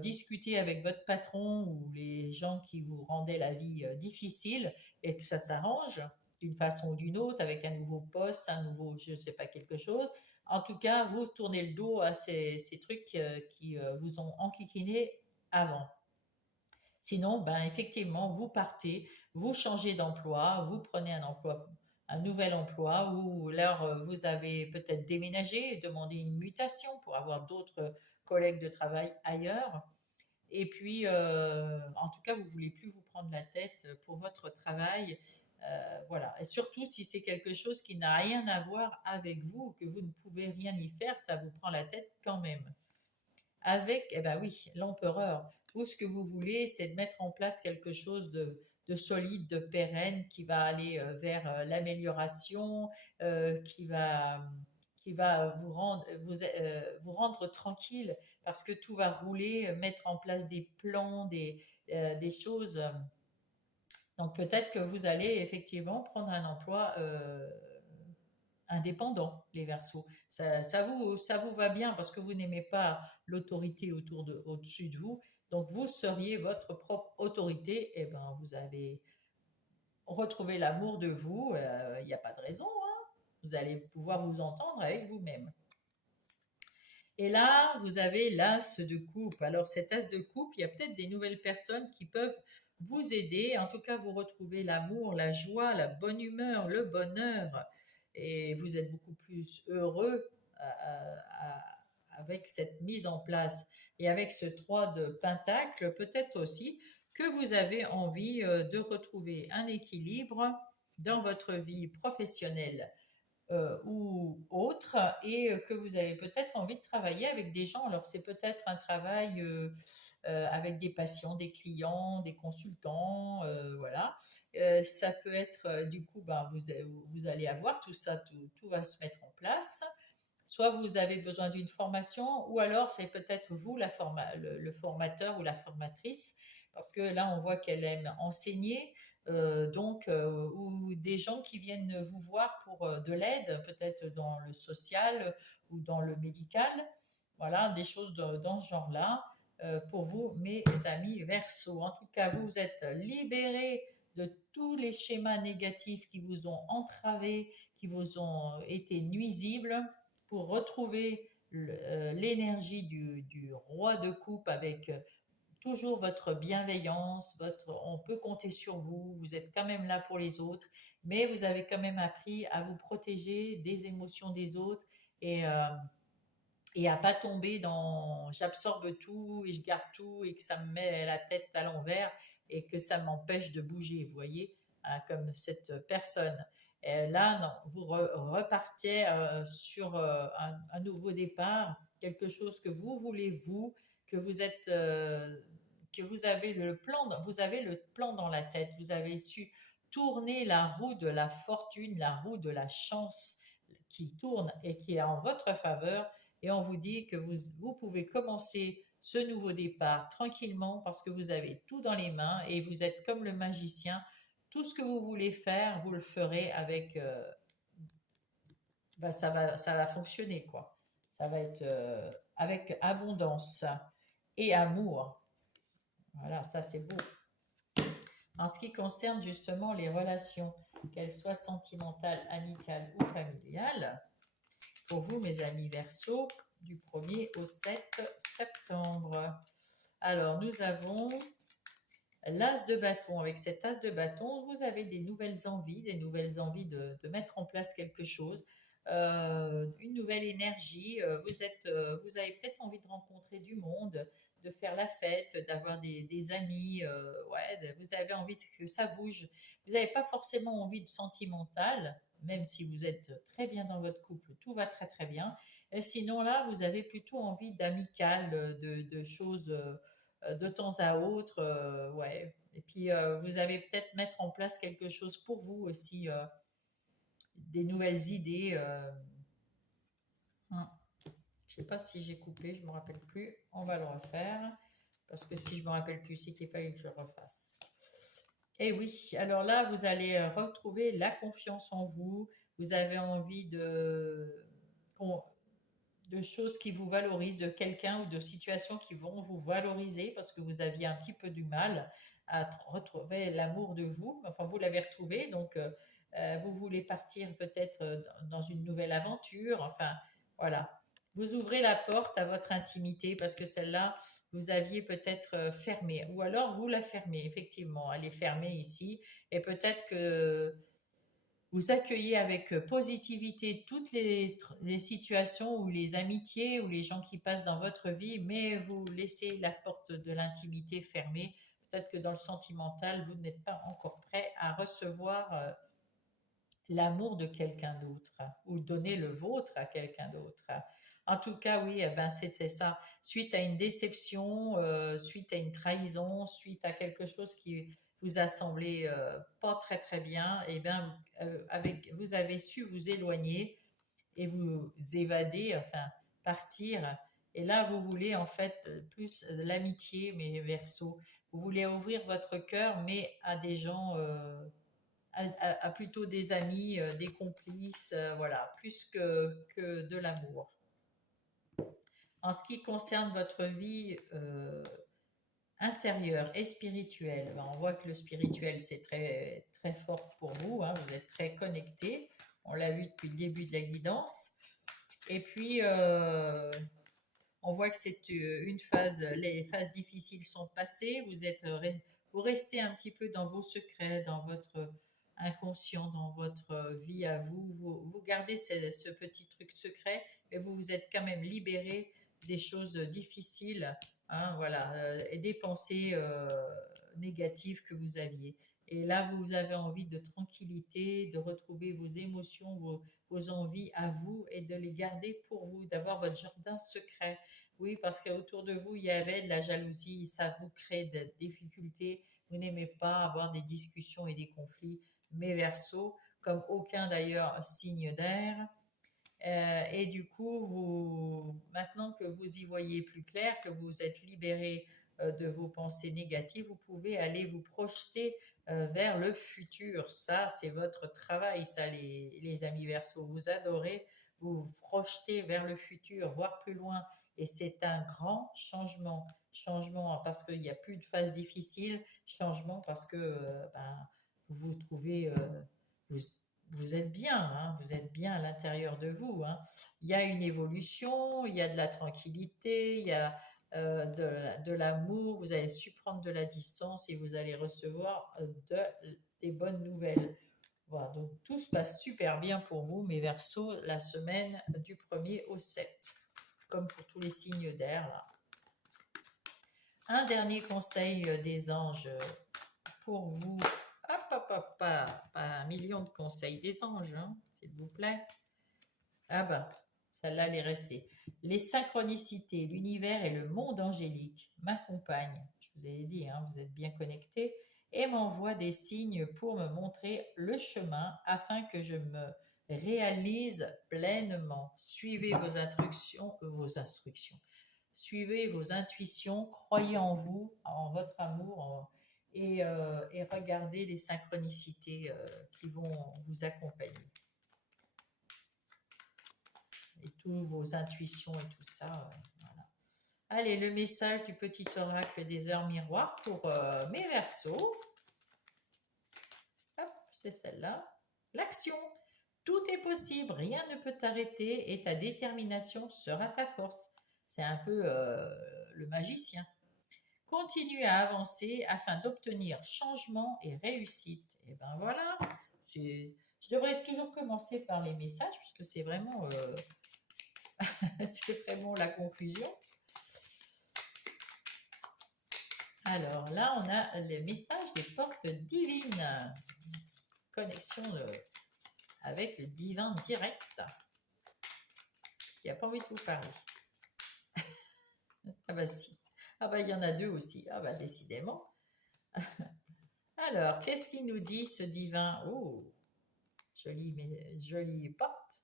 discuter avec votre patron ou les gens qui vous rendaient la vie difficile et que ça s'arrange d'une façon ou d'une autre avec un nouveau poste, un nouveau, je ne sais pas, quelque chose. En tout cas, vous tournez le dos à ces trucs qui vous ont enquiquiné avant. Sinon, ben, effectivement, vous partez, vous changez d'emploi, vous prenez un nouvel emploi, ou là, vous avez peut-être déménagé, demandé une mutation pour avoir d'autres collègues de travail ailleurs. Et puis, en tout cas, vous voulez plus vous prendre la tête pour votre travail. Voilà. Et surtout, si c'est quelque chose qui n'a rien à voir avec vous, que vous ne pouvez rien y faire, ça vous prend la tête quand même. Avec, eh ben oui, l'empereur. Vous, ce que vous voulez, c'est de mettre en place quelque chose de solide, de pérenne, qui va aller vers l'amélioration, qui va vous rendre tranquille, parce que tout va rouler, mettre en place des plans, des choses. Donc peut-être que vous allez effectivement prendre un emploi indépendants, les Verseaux. Ça vous va bien parce que vous n'aimez pas l'autorité au-dessus de vous. Donc vous seriez votre propre autorité. Et ben vous avez retrouvé l'amour de vous. Il n'y a pas de raison, hein. Vous allez pouvoir vous entendre avec vous-même. Et là, vous avez l'as de coupe. Alors cet as de coupe, il y a peut-être des nouvelles personnes qui peuvent vous aider. En tout cas, vous retrouvez l'amour, la joie, la bonne humeur, le bonheur. Et vous êtes beaucoup plus heureux avec cette mise en place. Et avec ce 3 de pentacle, peut-être aussi, que vous avez envie de retrouver un équilibre dans votre vie professionnelle ou autre, et que vous avez peut-être envie de travailler avec des gens. Alors c'est peut-être un travail avec des patients, des clients, des consultants, voilà. Ça peut être du coup, ben, vous allez avoir tout ça, tout va se mettre en place. Soit vous avez besoin d'une formation, ou alors c'est peut-être vous le formateur ou la formatrice, parce que là on voit qu'elle aime enseigner, ou des gens qui viennent vous voir pour de l'aide, peut-être dans le social ou dans le médical. Voilà, des choses dans ce genre-là pour vous, mes amis Verseau. En tout cas, vous êtes libérés de tous les schémas négatifs qui vous ont entravé, qui vous ont été nuisibles, pour retrouver l'énergie du roi de coupe avec toujours votre bienveillance, on peut compter sur vous, vous êtes quand même là pour les autres, mais vous avez quand même appris à vous protéger des émotions des autres, et, euh, et à pas tomber dans j'absorbe tout et je garde tout et que ça me met la tête à l'envers et que ça m'empêche de bouger, vous voyez, hein, comme cette personne. Et là, non, vous repartez sur un nouveau départ, quelque chose que vous voulez, vous, que vous êtes, que vous avez le plan dans la tête, vous avez su tourner la roue de la fortune, la roue de la chance qui tourne et qui est en votre faveur, et on vous dit que vous pouvez commencer ce nouveau départ tranquillement parce que vous avez tout dans les mains et vous êtes comme le magicien. Tout ce que vous voulez faire, vous le ferez avec. Bah, ça va fonctionner, quoi. Ça va être avec abondance et amour. Voilà, ça c'est beau. En ce qui concerne justement les relations, qu'elles soient sentimentales, amicales ou familiales, pour vous, mes amis Verseau, du 1er au 7 septembre. Alors, nous avons l'as de bâton. Avec cet as de bâton, vous avez des nouvelles envies de mettre en place quelque chose, une nouvelle énergie. Vous avez peut-être envie de rencontrer du monde, de faire la fête, d'avoir des amis. Ouais, vous avez envie que ça bouge. Vous n'avez pas forcément envie de sentimental, même si vous êtes très bien dans votre couple, tout va très très bien. Et sinon là, vous avez plutôt envie d'amical, de choses de temps à autre, ouais. Et puis vous allez peut-être mettre en place quelque chose pour vous aussi, des nouvelles idées. Hum. Je ne sais pas si j'ai coupé, je ne me rappelle plus. On va le refaire parce que si je me rappelle plus, c'est qu'il fallait que je le refasse. Et oui, alors là, vous allez retrouver la confiance en vous. Vous avez envie de choses qui vous valorisent, de quelqu'un ou de situations qui vont vous valoriser parce que vous aviez un petit peu du mal à retrouver l'amour de vous. Enfin, vous l'avez retrouvé, donc vous voulez partir peut-être dans une nouvelle aventure. Enfin, voilà. Vous ouvrez la porte à votre intimité parce que celle-là, vous aviez peut-être fermée. Ou alors vous la fermez, effectivement. Elle est fermée ici. Et peut-être que vous accueillez avec positivité toutes les situations ou les amitiés ou les gens qui passent dans votre vie, mais vous laissez la porte de l'intimité fermée. Peut-être que dans le sentimental, vous n'êtes pas encore prêt à recevoir l'amour de quelqu'un d'autre, ou donner le vôtre à quelqu'un d'autre. En tout cas, oui, eh ben, c'était ça. Suite à une déception, suite à une trahison, suite à quelque chose qui vous a semblé pas très très bien, et bien, vous avez su vous éloigner et vous évader, enfin partir. Et là, vous voulez en fait plus l'amitié, mais verso. Vous voulez ouvrir votre cœur, mais à des gens à plutôt des amis, des complices, voilà, plus que de l'amour. En ce qui concerne votre vie intérieure et spirituelle, ben, on voit que le spirituel, c'est très, très fort pour vous, hein, vous êtes très connecté, on l'a vu depuis le début de la guidance. Et puis, on voit que c'est une phase, les phases difficiles sont passées, vous restez un petit peu dans vos secrets, dans votre inconscient, dans votre vie à vous. Vous gardez ce petit truc secret, mais vous vous êtes quand même libéré des choses difficiles, hein, voilà, et des pensées négatives que vous aviez. Et là, vous avez envie de tranquillité, de retrouver vos émotions, vos envies à vous et de les garder pour vous, d'avoir votre jardin secret. Oui, parce qu'autour de vous, il y avait de la jalousie, ça vous crée des difficultés. Vous n'aimez pas avoir des discussions et des conflits. Mais Verseau, comme aucun d'ailleurs signe d'air, et du coup, maintenant que vous y voyez plus clair, que vous êtes libéré de vos pensées négatives, vous pouvez aller vous projeter vers le futur. Ça, c'est votre travail, ça, les amis Verseaux. Vous adorez vous projeter vers le futur, voir plus loin. Et c'est un grand changement. Changement parce qu'il n'y a plus de phase difficile. Changement parce que ben, vous vous trouvez, vous, vous êtes bien, hein, vous êtes bien à l'intérieur de vous, hein. Il y a une évolution, il y a de la tranquillité, il y a de l'amour, vous allez su prendre de la distance et vous allez recevoir des bonnes nouvelles. Voilà, donc tout se passe super bien pour vous, mes Verseaux, la semaine du 1er au 7, comme pour tous les signes d'air, là. Un dernier conseil des anges pour vous. Hop, hop, hop, pas un million de conseils des anges, hein, s'il vous plaît. Ah ben, celle-là, elle est restée. Les synchronicités, l'univers et le monde angélique m'accompagnent. Je vous ai dit, hein, vous êtes bien connectés et m'envoient des signes pour me montrer le chemin afin que je me réalise pleinement. Suivez vos instructions. Suivez vos intuitions, croyez en vous, en votre amour et regardez les synchronicités qui vont vous accompagner. Et toutes vos intuitions et tout ça. Voilà. Allez, le message du petit oracle des heures miroirs pour mes Verseaux. Hop, c'est celle-là. L'action. Tout est possible, rien ne peut t'arrêter et ta détermination sera ta force. C'est un peu le magicien. Continue à avancer afin d'obtenir changement et réussite. Et ben voilà, je devrais toujours commencer par les messages puisque c'est vraiment, c'est vraiment la conclusion. Alors là, on a le message des portes divines. Connexion avec le divin direct. Il n'a pas envie de vous parler. Ah bah si. Ah bah il y en a deux aussi. Ah bah décidément. Alors, qu'est-ce qu'il nous dit ce divin? Oh, jolie porte.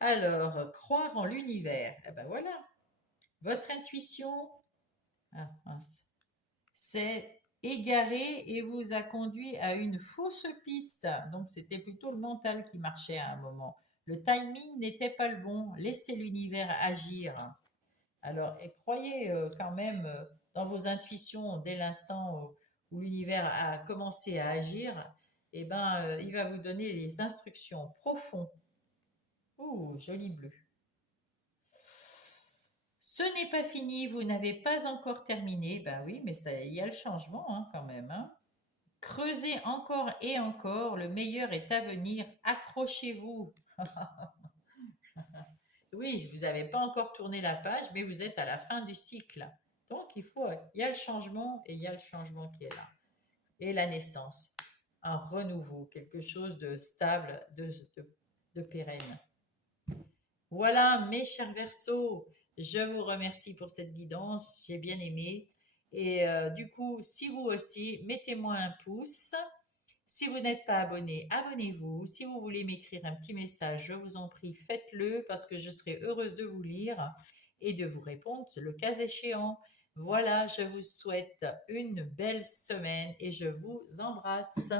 Alors, croire en l'univers. Eh ben voilà. Votre intuition, c'est égaré et vous a conduit à une fausse piste. Donc, c'était plutôt le mental qui marchait à un moment. Le timing n'était pas le bon. Laissez l'univers agir. Alors, et croyez quand même dans vos intuitions dès l'instant où l'univers a commencé à agir. Eh ben, il va vous donner les instructions profondes. Oh, joli bleu. Ce n'est pas fini, vous n'avez pas encore terminé. Ben oui, mais il y a le changement hein, quand même. Hein. Creusez encore et encore, le meilleur est à venir. Accrochez-vous. Oui, vous n'avez pas encore tourné la page, mais vous êtes à la fin du cycle. Donc, il y a le changement et il y a le changement qui est là. Et la naissance, un renouveau, quelque chose de stable, de pérenne. Voilà, mes chers Verseaux, je vous remercie pour cette guidance, j'ai bien aimé. Et du coup, si vous aussi, mettez-moi un pouce. Si vous n'êtes pas abonné, abonnez-vous. Si vous voulez m'écrire un petit message, je vous en prie, faites-le parce que je serai heureuse de vous lire et de vous répondre le cas échéant. Voilà, je vous souhaite une belle semaine et je vous embrasse.